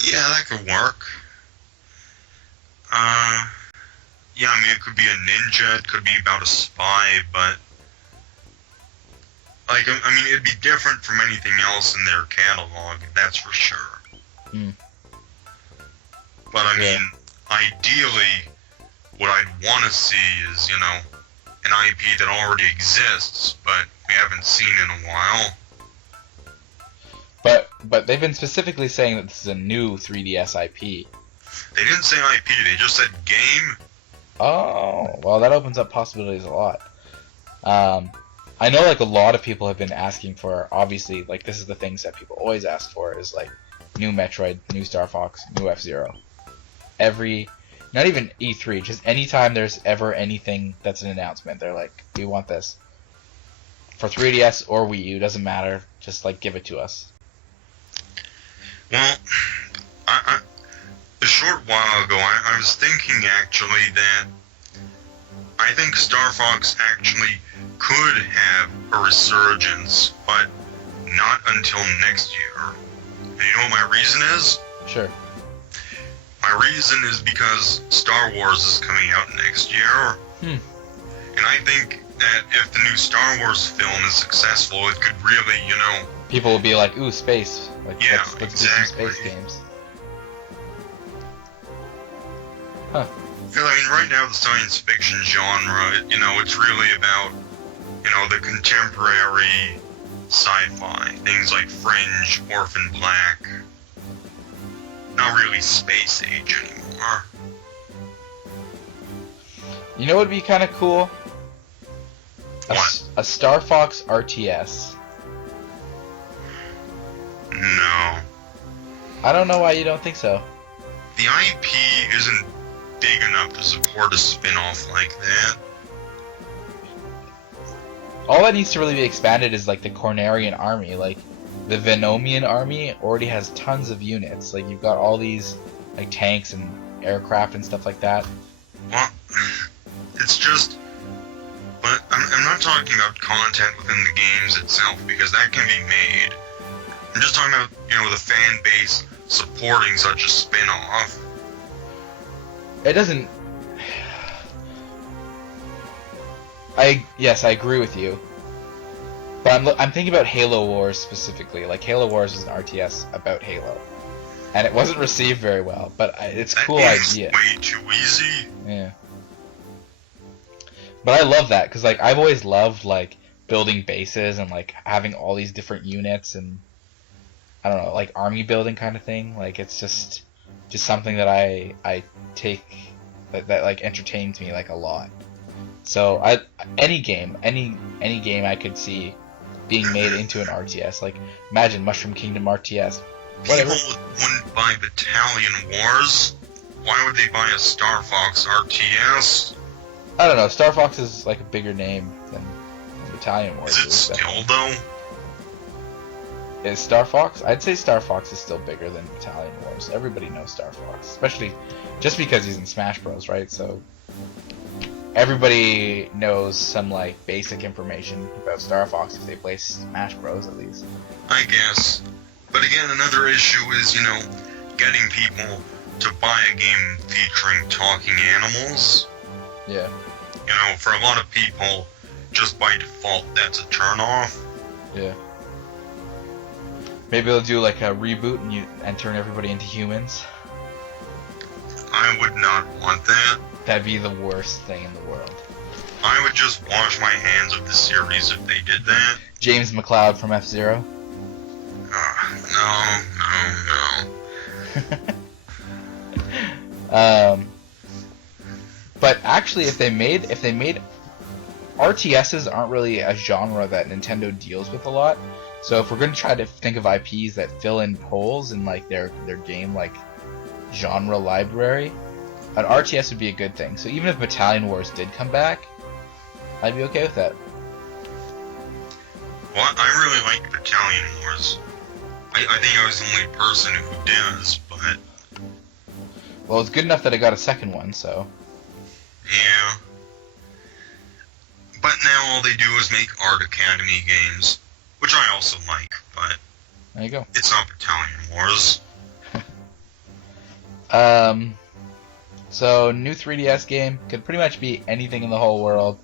Yeah, that could work. Yeah, I mean, it could be a ninja, it could be about a spy, but like, I mean, it'd be different from anything else in their catalog, that's for sure. Mm. But I mean, ideally, what I'd want to see is, an IP that already exists, but we haven't seen in a while. But they've been specifically saying that this is a new 3DS IP. They didn't say IP, they just said game. Oh, well, that opens up possibilities a lot. I know like a lot of people have been asking for, obviously, like this is the things that people always ask for, is like new Metroid, new Star Fox, new F-Zero. Not even E3, just anytime there's ever anything that's an announcement, they're like, we want this. For 3DS or Wii U, doesn't matter, just like give it to us. Well, a short while ago, I was thinking actually that I think Star Fox actually could have a resurgence, but not until next year. And you know what my reason is? Sure. My reason is because Star Wars is coming out next year. And I think that if the new Star Wars film is successful, it could really, People will be like, ooh, space. Like, yeah, let's exactly. do some space games. Huh. Because, I mean, right now the science fiction genre, it's really about, the contemporary sci-fi. Things like Fringe, Orphan Black. Not really space age anymore. You know what would be kind of cool? What? A Star Fox RTS. No. I don't know why you don't think so. The IP isn't big enough to support a spin-off like that. All that needs to really be expanded is like the Cornerian army. Like the Venomian army already has tons of units. Like you've got all these like tanks and aircraft and stuff like that. Well, it's just... But I'm not talking about content within the games itself, because that can be made. I'm just talking about, the fan base supporting such a spin-off. It doesn't... Yes, I agree with you. But I'm thinking about Halo Wars specifically. Like, Halo Wars is an RTS about Halo. And it wasn't received very well, but it's a cool idea. Way too easy. Yeah. But I love that, because, like, I've always loved, like, building bases and, like, having all these different units and, I don't know, like, army building kind of thing. Like, it's just something that I take, that like, entertains me, like, a lot. So, any game I could see being made into an RTS. Like, imagine Mushroom Kingdom RTS. Whatever. People wouldn't buy Battalion Wars. Why would they buy a Star Fox RTS? I don't know. Star Fox is like a bigger name than Battalion Wars. Is it still though? Is Star Fox? I'd say Star Fox is still bigger than Battalion Wars. Everybody knows Star Fox, especially just because he's in Smash Bros, right? So everybody knows some like basic information about Star Fox if they play Smash Bros at least. I guess. But again, another issue is, getting people to buy a game featuring talking animals. Yeah. For a lot of people, just by default, that's a turn-off. Yeah. Maybe they'll do like a reboot and turn everybody into humans. I would not want that. That'd be the worst thing in the world. I would just wash my hands of the series if they did that. James McCloud from F-Zero. No. But actually, if they made RTSs aren't really a genre that Nintendo deals with a lot. So if we're going to try to think of IPs that fill in holes in like their game like genre library, an RTS would be a good thing. So even if Battalion Wars did come back, I'd be okay with that. Well, I really like Battalion Wars. I think I was the only person who does, but... Well, it's good enough that I got a second one, so... Yeah. But now all they do is make Art Academy games, which I also like, but... There you go. It's not Battalion Wars. So, new 3DS game could pretty much be anything in the whole world.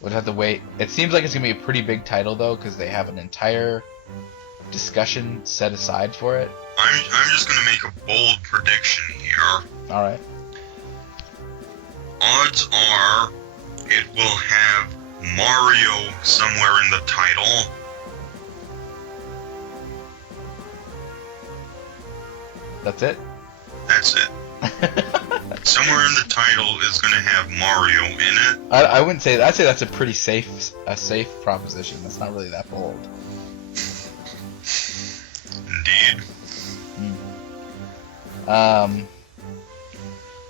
Would have to wait. It seems like it's going to be a pretty big title, though, because they have an entire discussion set aside for it. I'm just going to make a bold prediction here. Alright. Odds are it will have Mario somewhere in the title. That's it? That's it. Somewhere in the title is going to have Mario in it. I wouldn't say that. I'd say that's a pretty safe proposition. That's not really that bold. Indeed.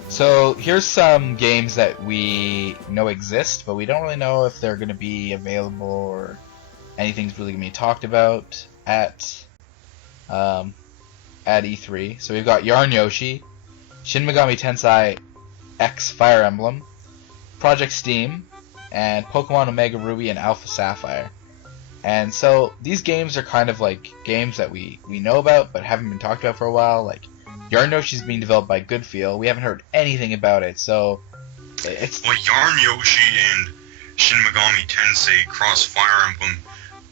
So here's some games that we know exist, but we don't really know if they're going to be available or anything's really going to be talked about at E3. So we've got Yarn Yoshi, Shin Megami Tensei X Fire Emblem, Project Steam, and Pokemon Omega Ruby and Alpha Sapphire. And so these games are kind of like games that we know about but haven't been talked about for a while. Like Yarn Yoshi's being developed by Goodfeel. We haven't heard anything about it, so it's... Well, Yarn Yoshi and Shin Megami Tensei Cross Fire Emblem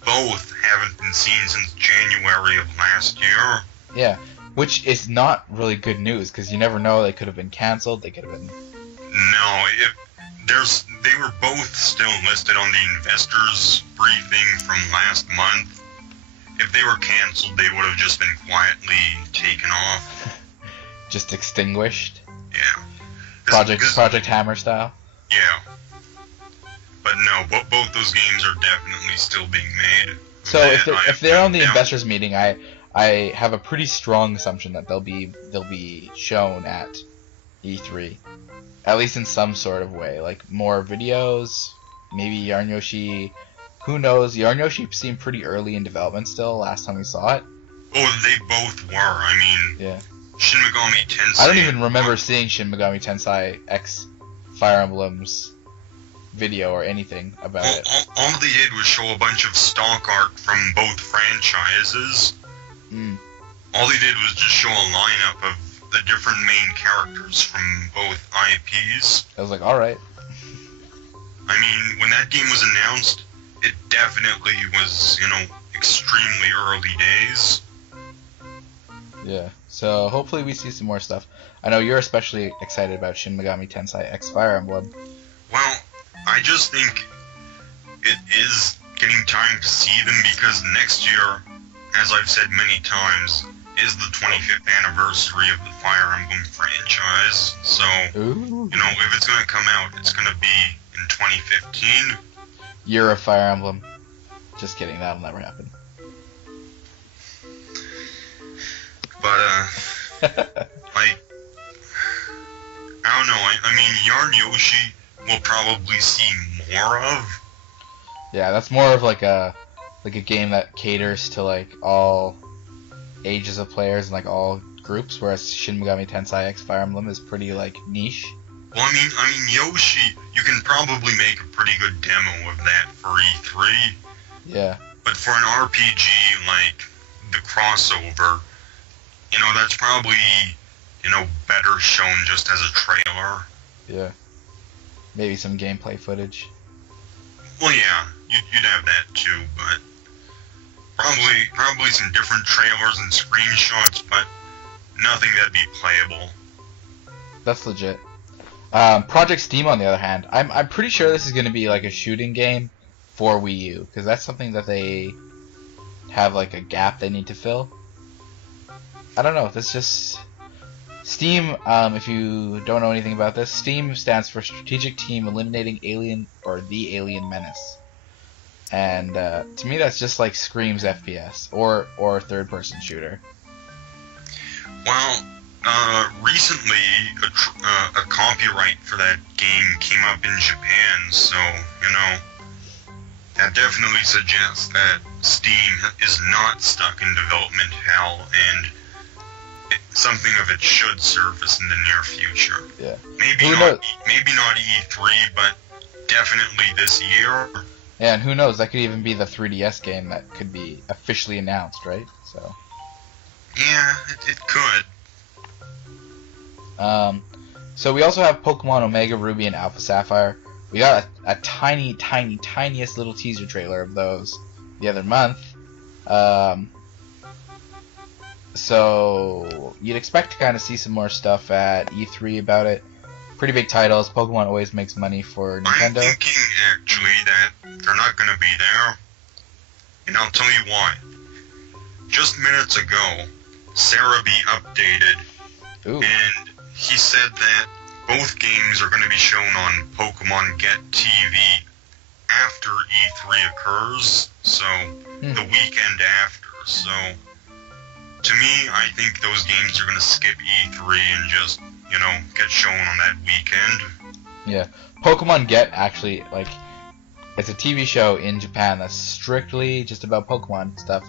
both haven't been seen since January of last year. Yeah, which is not really good news because you never know. They could have been canceled. They could have been. No, they were both still listed on the investors briefing from last month. If they were canceled, they would have just been quietly taken off. Just extinguished. Yeah. Project Hammer style. Yeah. But no, both those games are definitely still being made. So if they're on the investors meeting, I have a pretty strong assumption that they'll be shown at E3, at least in some sort of way, like more videos, maybe Yarn Yoshi. Who knows? Yarn Yoshi seemed pretty early in development still. Last time we saw it. Oh, they both were. I mean, yeah. Shin Megami Tensei. I don't even remember seeing Shin Megami Tensei X Fire Emblem's video or anything about it. All they did was show a bunch of stock art from both franchises. All they did was just show a lineup of the different main characters from both IPs. I was like, alright. I mean, when that game was announced, it definitely was, extremely early days. Yeah, so hopefully we see some more stuff. I know you're especially excited about Shin Megami Tensei X Fire Emblem. Well, I just think it is getting time to see them because next year, as I've said many times, is the 25th anniversary of the Fire Emblem franchise. So, Ooh. If it's going to come out, it's going to be in 2015. Year of Fire Emblem. Just kidding, that'll never happen. But, I don't know. I mean, Yarn Yoshi we'll probably see more of. Yeah, that's more of like a game that caters to like all ages of players and like all groups, whereas Shin Megami Tensei X Fire Emblem is pretty like niche. Well, I mean Yoshi, you can probably make a pretty good demo of that for E3. Yeah. But for an RPG like the crossover, that's probably, better shown just as a trailer. Yeah. Maybe some gameplay footage. Well, yeah, you'd have that too, but probably some different trailers and screenshots, but nothing that'd be playable. That's legit. Project Steam, on the other hand, I'm pretty sure this is going to be like a shooting game for Wii U, because that's something that they have like a gap they need to fill. I don't know. That's just Steam. If you don't know anything about this, Steam stands for Strategic Team Eliminating Alien or the Alien Menace, and to me that's just like screams FPS or third-person shooter. Well, recently a copyright for that game came up in Japan, so that definitely suggests that Steam is not stuck in development hell, and something of it should surface in the near future. Yeah. Maybe not E3, but definitely this year. Yeah, and who knows? That could even be the 3DS game that could be officially announced, right? So. Yeah, it could. So we also have Pokemon Omega Ruby and Alpha Sapphire. We got a tiniest little teaser trailer of those the other month. So you'd expect to kind of see some more stuff at E3 about it. Pretty big titles. Pokemon always makes money for Nintendo. I'm thinking actually that they're not going to be there, and I'll tell you why. Just minutes ago, Cerebi updated, Ooh. and he said that both games are going to be shown on Pokemon Get TV after E3 occurs, so the weekend after. So, to me, I think those games are going to skip E3 and just, get shown on that weekend. Yeah. Pokemon Get actually, it's a TV show in Japan that's strictly just about Pokemon stuff.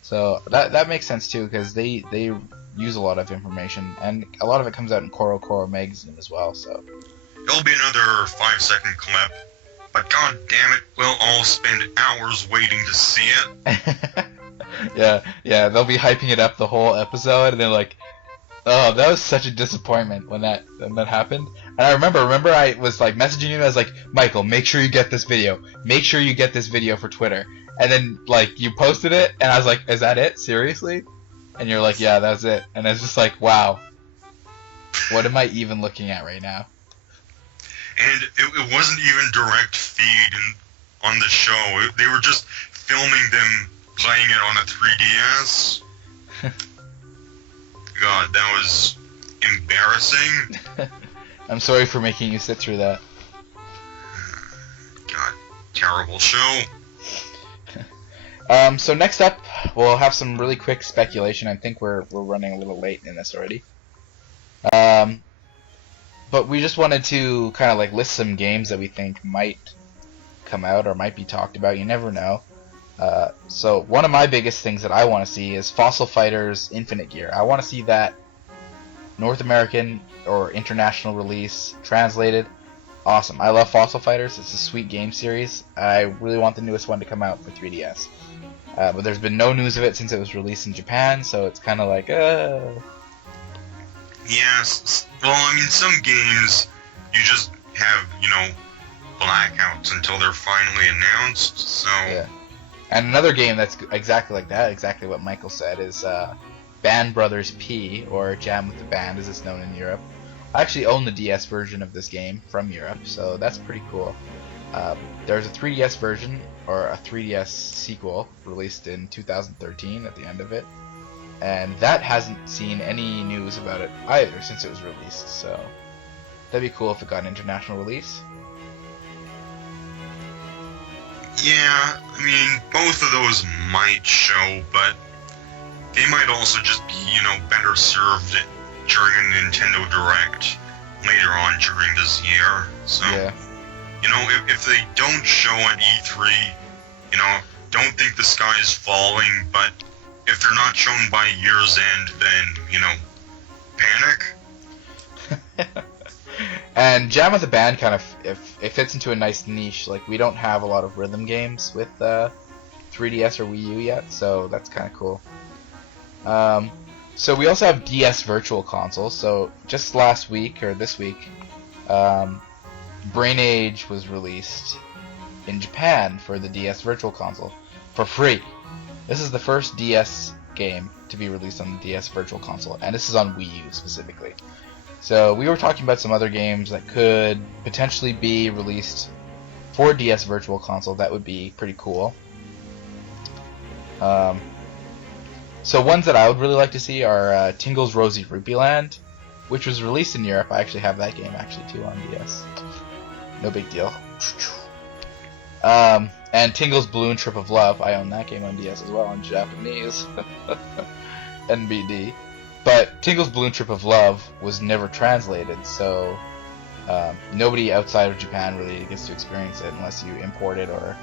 So that makes sense too, because they use a lot of information, and a lot of it comes out in Koro magazine as well. So it'll be another 5-second clip, but god damn it, we'll all spend hours waiting to see it. yeah, they'll be hyping it up the whole episode, and they're like, "Oh, that was such a disappointment when that happened." And I remember I was like messaging you, and I was like, "Michael, make sure you get this video. Make sure you get this video for Twitter." And then you posted it, and I was like, "Is that it? Seriously?" And you're like, yeah, that's it. And it's just like, wow, what am I even looking at right now? And it wasn't even direct feed on the show. They were just filming them playing it on a 3DS. God, that was embarrassing. I'm sorry for making you sit through that. God, terrible show. So next up, we'll have some really quick speculation. I think we're running a little late in this already. But we just wanted to kind of like list some games that we think might come out or might be talked about. You never know. So one of my biggest things that I want to see is Fossil Fighters Infinite Gear. I want to see that North American or international release translated. Awesome. I love Fossil Fighters. It's a sweet game series. I really want the newest one to come out for 3DS. But there's been no news of it since it was released in Japan, so it's kind of like, Yes. Well, I mean, some games you just have, blackouts until they're finally announced. So. Yeah. And another game that's exactly like that, exactly what Michael said, is Band Brothers P, or Jam with the Band, as it's known in Europe. I actually own the DS version of this game from Europe, so that's pretty cool. There's a 3DS version, or a 3DS sequel, released in 2013 at the end of it. And that hasn't seen any news about it either since it was released, so that'd be cool if it got an international release. Yeah, I mean, both of those might show, but they might also just be, better served during a Nintendo Direct later on during this year. So, Yeah. If they don't show at E3, don't think the sky is falling, but if they're not shown by year's end, then, panic. And Jam with the Band kind of it fits into a nice niche. Like, we don't have a lot of rhythm games with 3DS or Wii U yet, so that's kind of cool. So we also have DS Virtual Console. So just last week or this week, Brain Age was released in Japan for the DS Virtual Console for free. This is the first DS game to be released on the DS Virtual Console, and this is on Wii U specifically. So we were talking about some other games that could potentially be released for DS Virtual Console. That would be pretty cool. So ones that I would really like to see are Tingle's Rosy Rupee Land, which was released in Europe. I actually have that game too on DS. No big deal. And Tingle's Balloon Trip of Love. I own that game on DS as well in Japanese. NBD. But Tingle's Balloon Trip of Love was never translated, so nobody outside of Japan really gets to experience it unless you import it or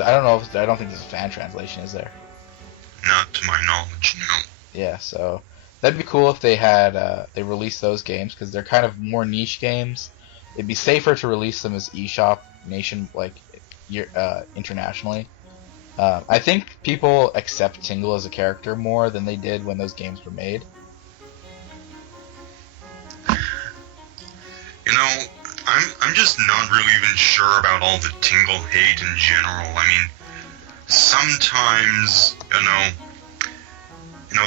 I don't think there's a fan translation, is there? Not to my knowledge, no. Yeah, so that'd be cool if they had they released those games because they're kind of more niche games. It'd be safer to release them as eShop internationally. I think people accept Tingle as a character more than they did when those games were made. I'm just not really even sure about all the Tingle hate in general. I mean, sometimes,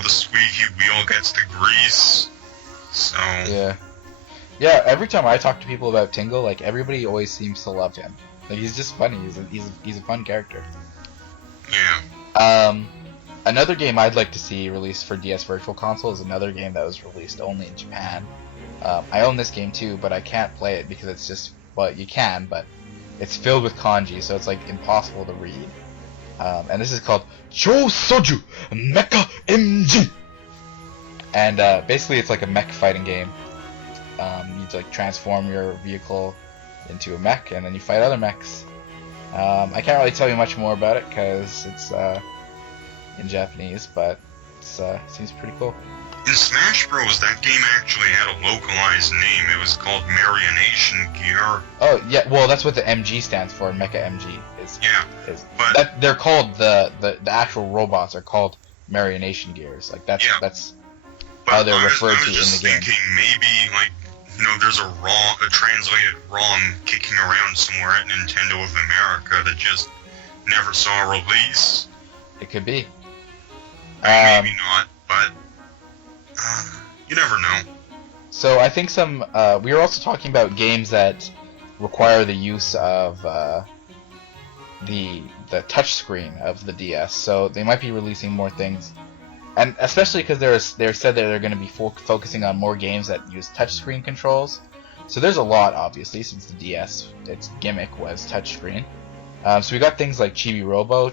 the squeaky wheel gets the grease, so... Yeah, every time I talk to people about Tingle, like, everybody always seems to love him. Like, he's just funny, he's a fun character. Yeah. Another game I'd like to see released for DS Virtual Console is another game that was released only in Japan. I own this game too, but I can't play it because it's just, well, you can, but it's filled with kanji, so it's like impossible to read. And this is called Chōsoju Mecha MG. And basically it's like a mech fighting game. You need to like transform your vehicle into a mech, and then you fight other mechs. I can't really tell you much more about it because it's in Japanese, but it seems pretty cool. In Smash Bros, that game actually had a localized name. It was called Marionation Gear. Oh yeah, well that's what the MG stands for. Mecha MG is. Yeah, but they're called the actual robots are called Marionation Gears. Like that's how they're referred to in the game. I was just thinking maybe there's a translated ROM kicking around somewhere at Nintendo of America that just never saw a release. It could be. Maybe not, but you never know. So I think we were also talking about games that require the use of the touchscreen of the DS. So they might be releasing more things, and especially because they said that they're going to be focusing on more games that use touchscreen controls. So there's a lot, obviously, since the DS, its gimmick was touchscreen. So we got things like Chibi Robo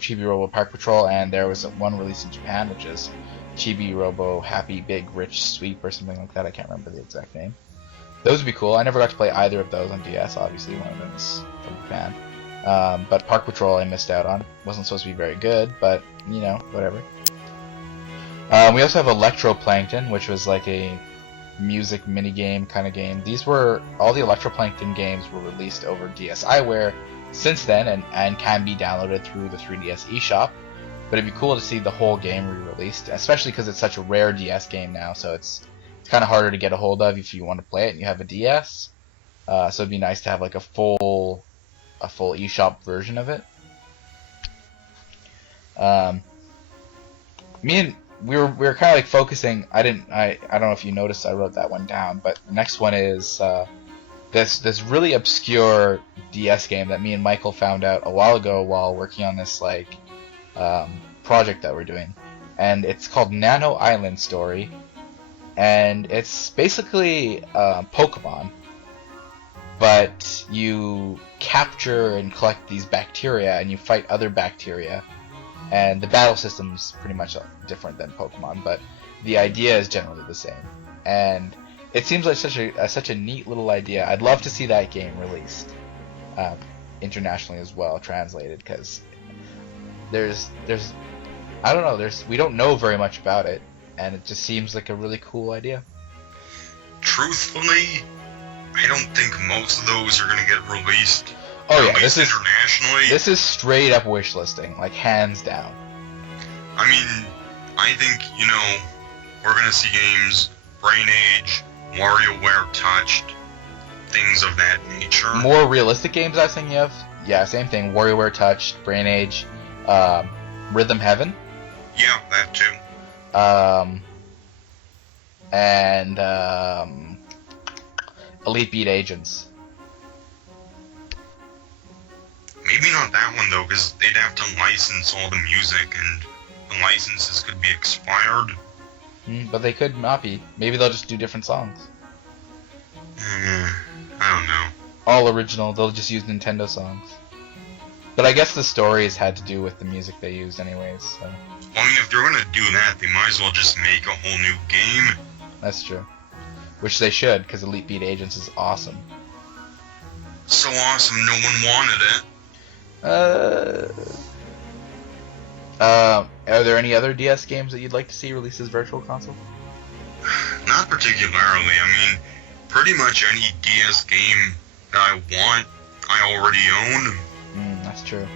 Park Patrol, and there was one released in Japan, which is Chibi Robo Happy Big Rich Sweep or something like that. I can't remember the exact name. Those would be cool. I never got to play either of those on DS. Obviously, one of them is from Japan. But Park Patrol I missed out on. Wasn't supposed to be very good, but you know, whatever. We also have Electroplankton, which was like a music minigame kind of game. All the Electroplankton games were released over DSiWare since then and can be downloaded through the 3DS eShop. But it'd be cool to see the whole game re-released, especially because it's such a rare DS game now, so it's kind of harder to get a hold of if you want to play it and you have a DS. So it'd be nice to have like a full eShop version of it. We were kind of like focusing. I don't know if you noticed. I wrote that one down, but the next one is this really obscure DS game that me and Michael found out a while ago while working on this project that we're doing, and it's called Nano Island Story, and it's basically Pokemon, but you capture and collect these bacteria and you fight other bacteria, and the battle system's pretty much different than Pokemon, but the idea is generally the same, and it seems like such a neat little idea. I'd love to see that game released internationally as well, translated, because there's I don't know, we don't know very much about it, and it just seems like a really cool idea. Truthfully, I don't think most of those are gonna get released. Oh yeah, this is internationally. This is straight up wish listing, like hands down. I mean, I think, we're gonna see games, Brain Age, WarioWare Touched, things of that nature. More realistic games I was thinking of? Yeah, same thing. WarioWare Touched, Brain Age, Rhythm Heaven. Yeah, that too. And Elite Beat Agents. Maybe not that one though, because they'd have to license all the music, and the licenses could be expired. But they could not be. Maybe they'll just do different songs. I don't know. All original. They'll just use Nintendo songs. But I guess the stories had to do with the music they used anyways, so. Well, I mean, if they're gonna do that, they might as well just make a whole new game. That's true. Which they should, because Elite Beat Agents is awesome. So awesome, no one wanted it. Are there any other DS games that you'd like to see released as Virtual Console? Not particularly. I mean, pretty much any DS game that I want, I already own. That's true.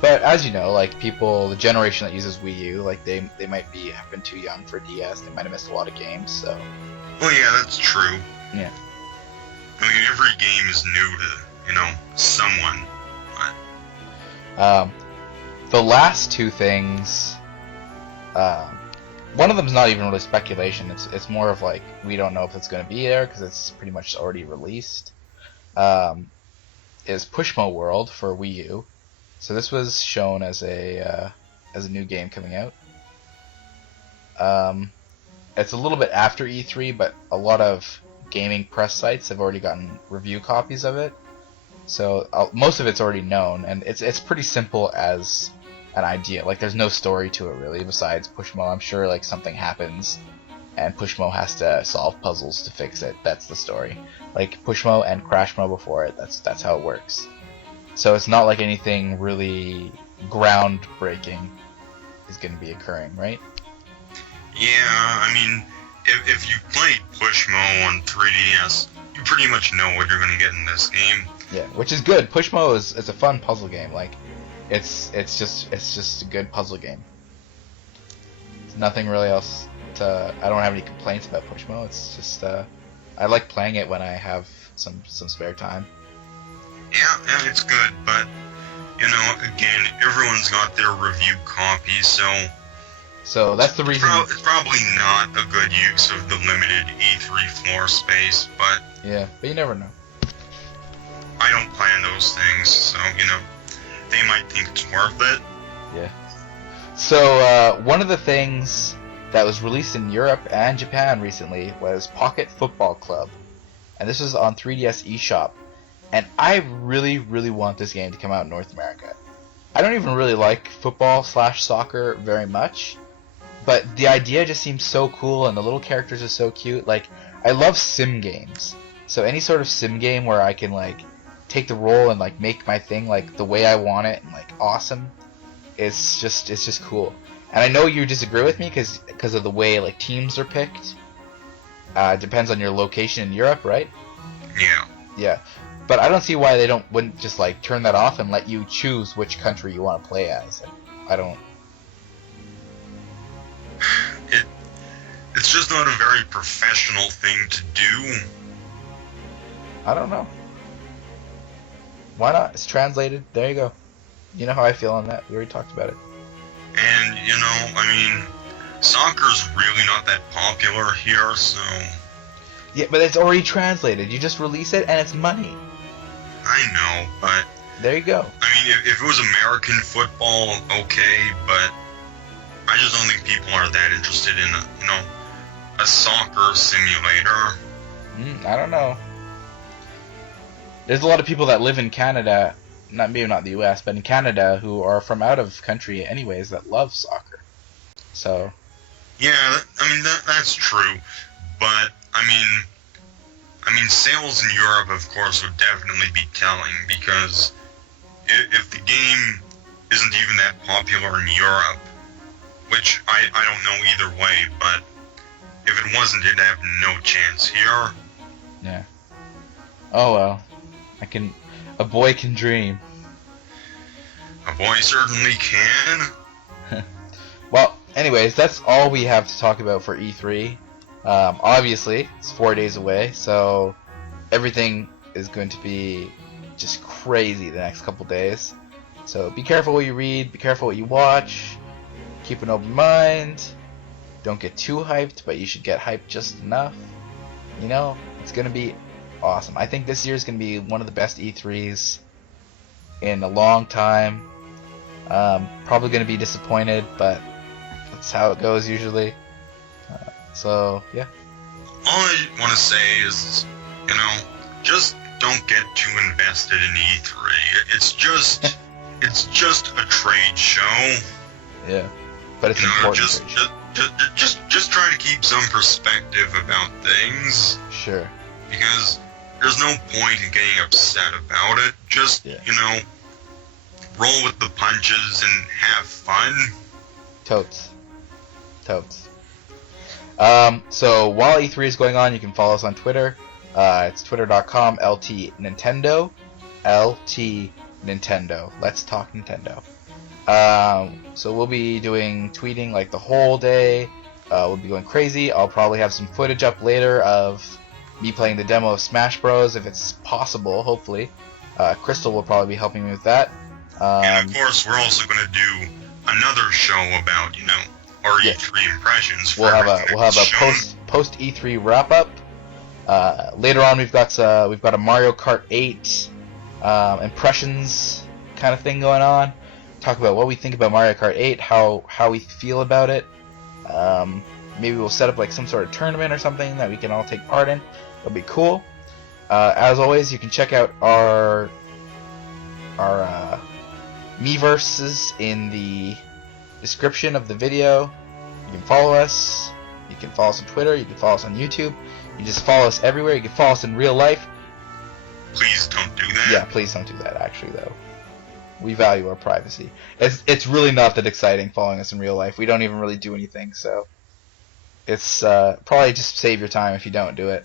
But as you know, like the generation that uses Wii U, like they might have been too young for DS. They might have missed a lot of games. So. Well, yeah, that's true. Yeah. I mean, every game is new to someone. The last two things, one of them's not even really speculation. It's more of like we don't know if it's going to be there because it's pretty much already released. Is Pushmo World for Wii U. So this was shown as a new game coming out. It's a little bit after E3, but a lot of gaming press sites have already gotten review copies of it. So most of it's already known, and it's pretty simple as an idea. Like there's no story to it really besides Pushmo. I'm sure like something happens, and Pushmo has to solve puzzles to fix it. That's the story. Like Pushmo and Crashmo before it. That's how it works. So it's not like anything really groundbreaking is going to be occurring, right? Yeah, I mean, if you played Pushmo on 3DS, you pretty much know what you're going to get in this game. Yeah, which is good. Pushmo is a fun puzzle game. Like, it's just a good puzzle game. There's nothing really else to. I don't have any complaints about Pushmo. It's just I like playing it when I have some spare time. Yeah, it's good, but again, everyone's got their review copies, so So that's the reason. It's probably not a good use of the limited E3 floor space, but Yeah, but you never know. I don't plan those things, so, they might think it's worth it. Yeah. So one of the things that was released in Europe and Japan recently was Pocket Football Club, and this was on 3DS eShop. And I really, really want this game to come out in North America. I don't even really like football/soccer very much, but the idea just seems so cool, and the little characters are so cute. Like, I love sim games, so any sort of sim game where I can like take the role and like make my thing like the way I want it and like awesome. It's just cool. And I know you disagree with me because of the way like teams are picked. Depends on your location in Europe, right? Yeah. Yeah. But I don't see why they wouldn't just like turn that off and let you choose which country you want to play as. I don't. It's just not a very professional thing to do. I don't know. Why not? It's translated. There you go. You know how I feel on that. We already talked about it. And, soccer's really not that popular here, so... Yeah, but it's already translated. You just release it and it's money. I know, but... There you go. I mean, if it was American football, okay, but I just don't think people are that interested in, a soccer simulator. I don't know. There's a lot of people that live in Canada, maybe not the U.S., but in Canada, who are from out of country anyways, that love soccer. So... Yeah, that's true, but, I mean, sales in Europe, of course, would definitely be telling, because if the game isn't even that popular in Europe, which I don't know either way, but if it wasn't, it'd have no chance here. Yeah. Oh well. A boy can dream. A boy certainly can. Well, anyways, that's all we have to talk about for E3. Obviously, it's 4 days away, so everything is going to be just crazy the next couple days. So be careful what you read, be careful what you watch, keep an open mind, don't get too hyped, but you should get hyped just enough. It's going to be awesome. I think this year is going to be one of the best E3s in a long time. Probably going to be disappointed, but that's how it goes usually. So, yeah. All I want to say is, just don't get too invested in E3. It's just a trade show. Yeah, but it's important. Just try to keep some perspective about things. Sure. Because there's no point in getting upset about it. Just, roll with the punches and have fun. Totes. So while E3 is going on, you can follow us on Twitter. It's twitter.com /LTNintendo. LTNintendo. Let's talk Nintendo. So we'll be tweeting like the whole day. We'll be going crazy. I'll probably have some footage up later of me playing the demo of Smash Bros. If it's possible, hopefully. Crystal will probably be helping me with that. And of course, we're also going to do another show about, our E3 impressions. We'll have a post E3 wrap up. Later on, we've got a Mario Kart 8 impressions kind of thing going on. Talk about what we think about Mario Kart 8, how we feel about it. Maybe we'll set up like some sort of tournament or something that we can all take part in. It'll be cool. As always, you can check out our Miiverses in the description of the video. You can follow us. You can follow us on Twitter. You can follow us on YouTube. You just follow us everywhere. You can follow us in real life. Please don't do that. Yeah, please don't do that, actually, though. We value our privacy. It's really not that exciting following us in real life. We don't even really do anything, so it's probably just save your time if you don't do it.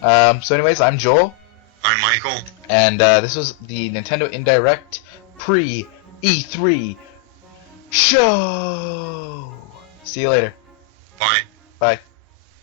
So anyways, I'm Joel. I'm Michael. And this was the Nintendo Indirect pre-E3 show. See you later. Bye. Bye.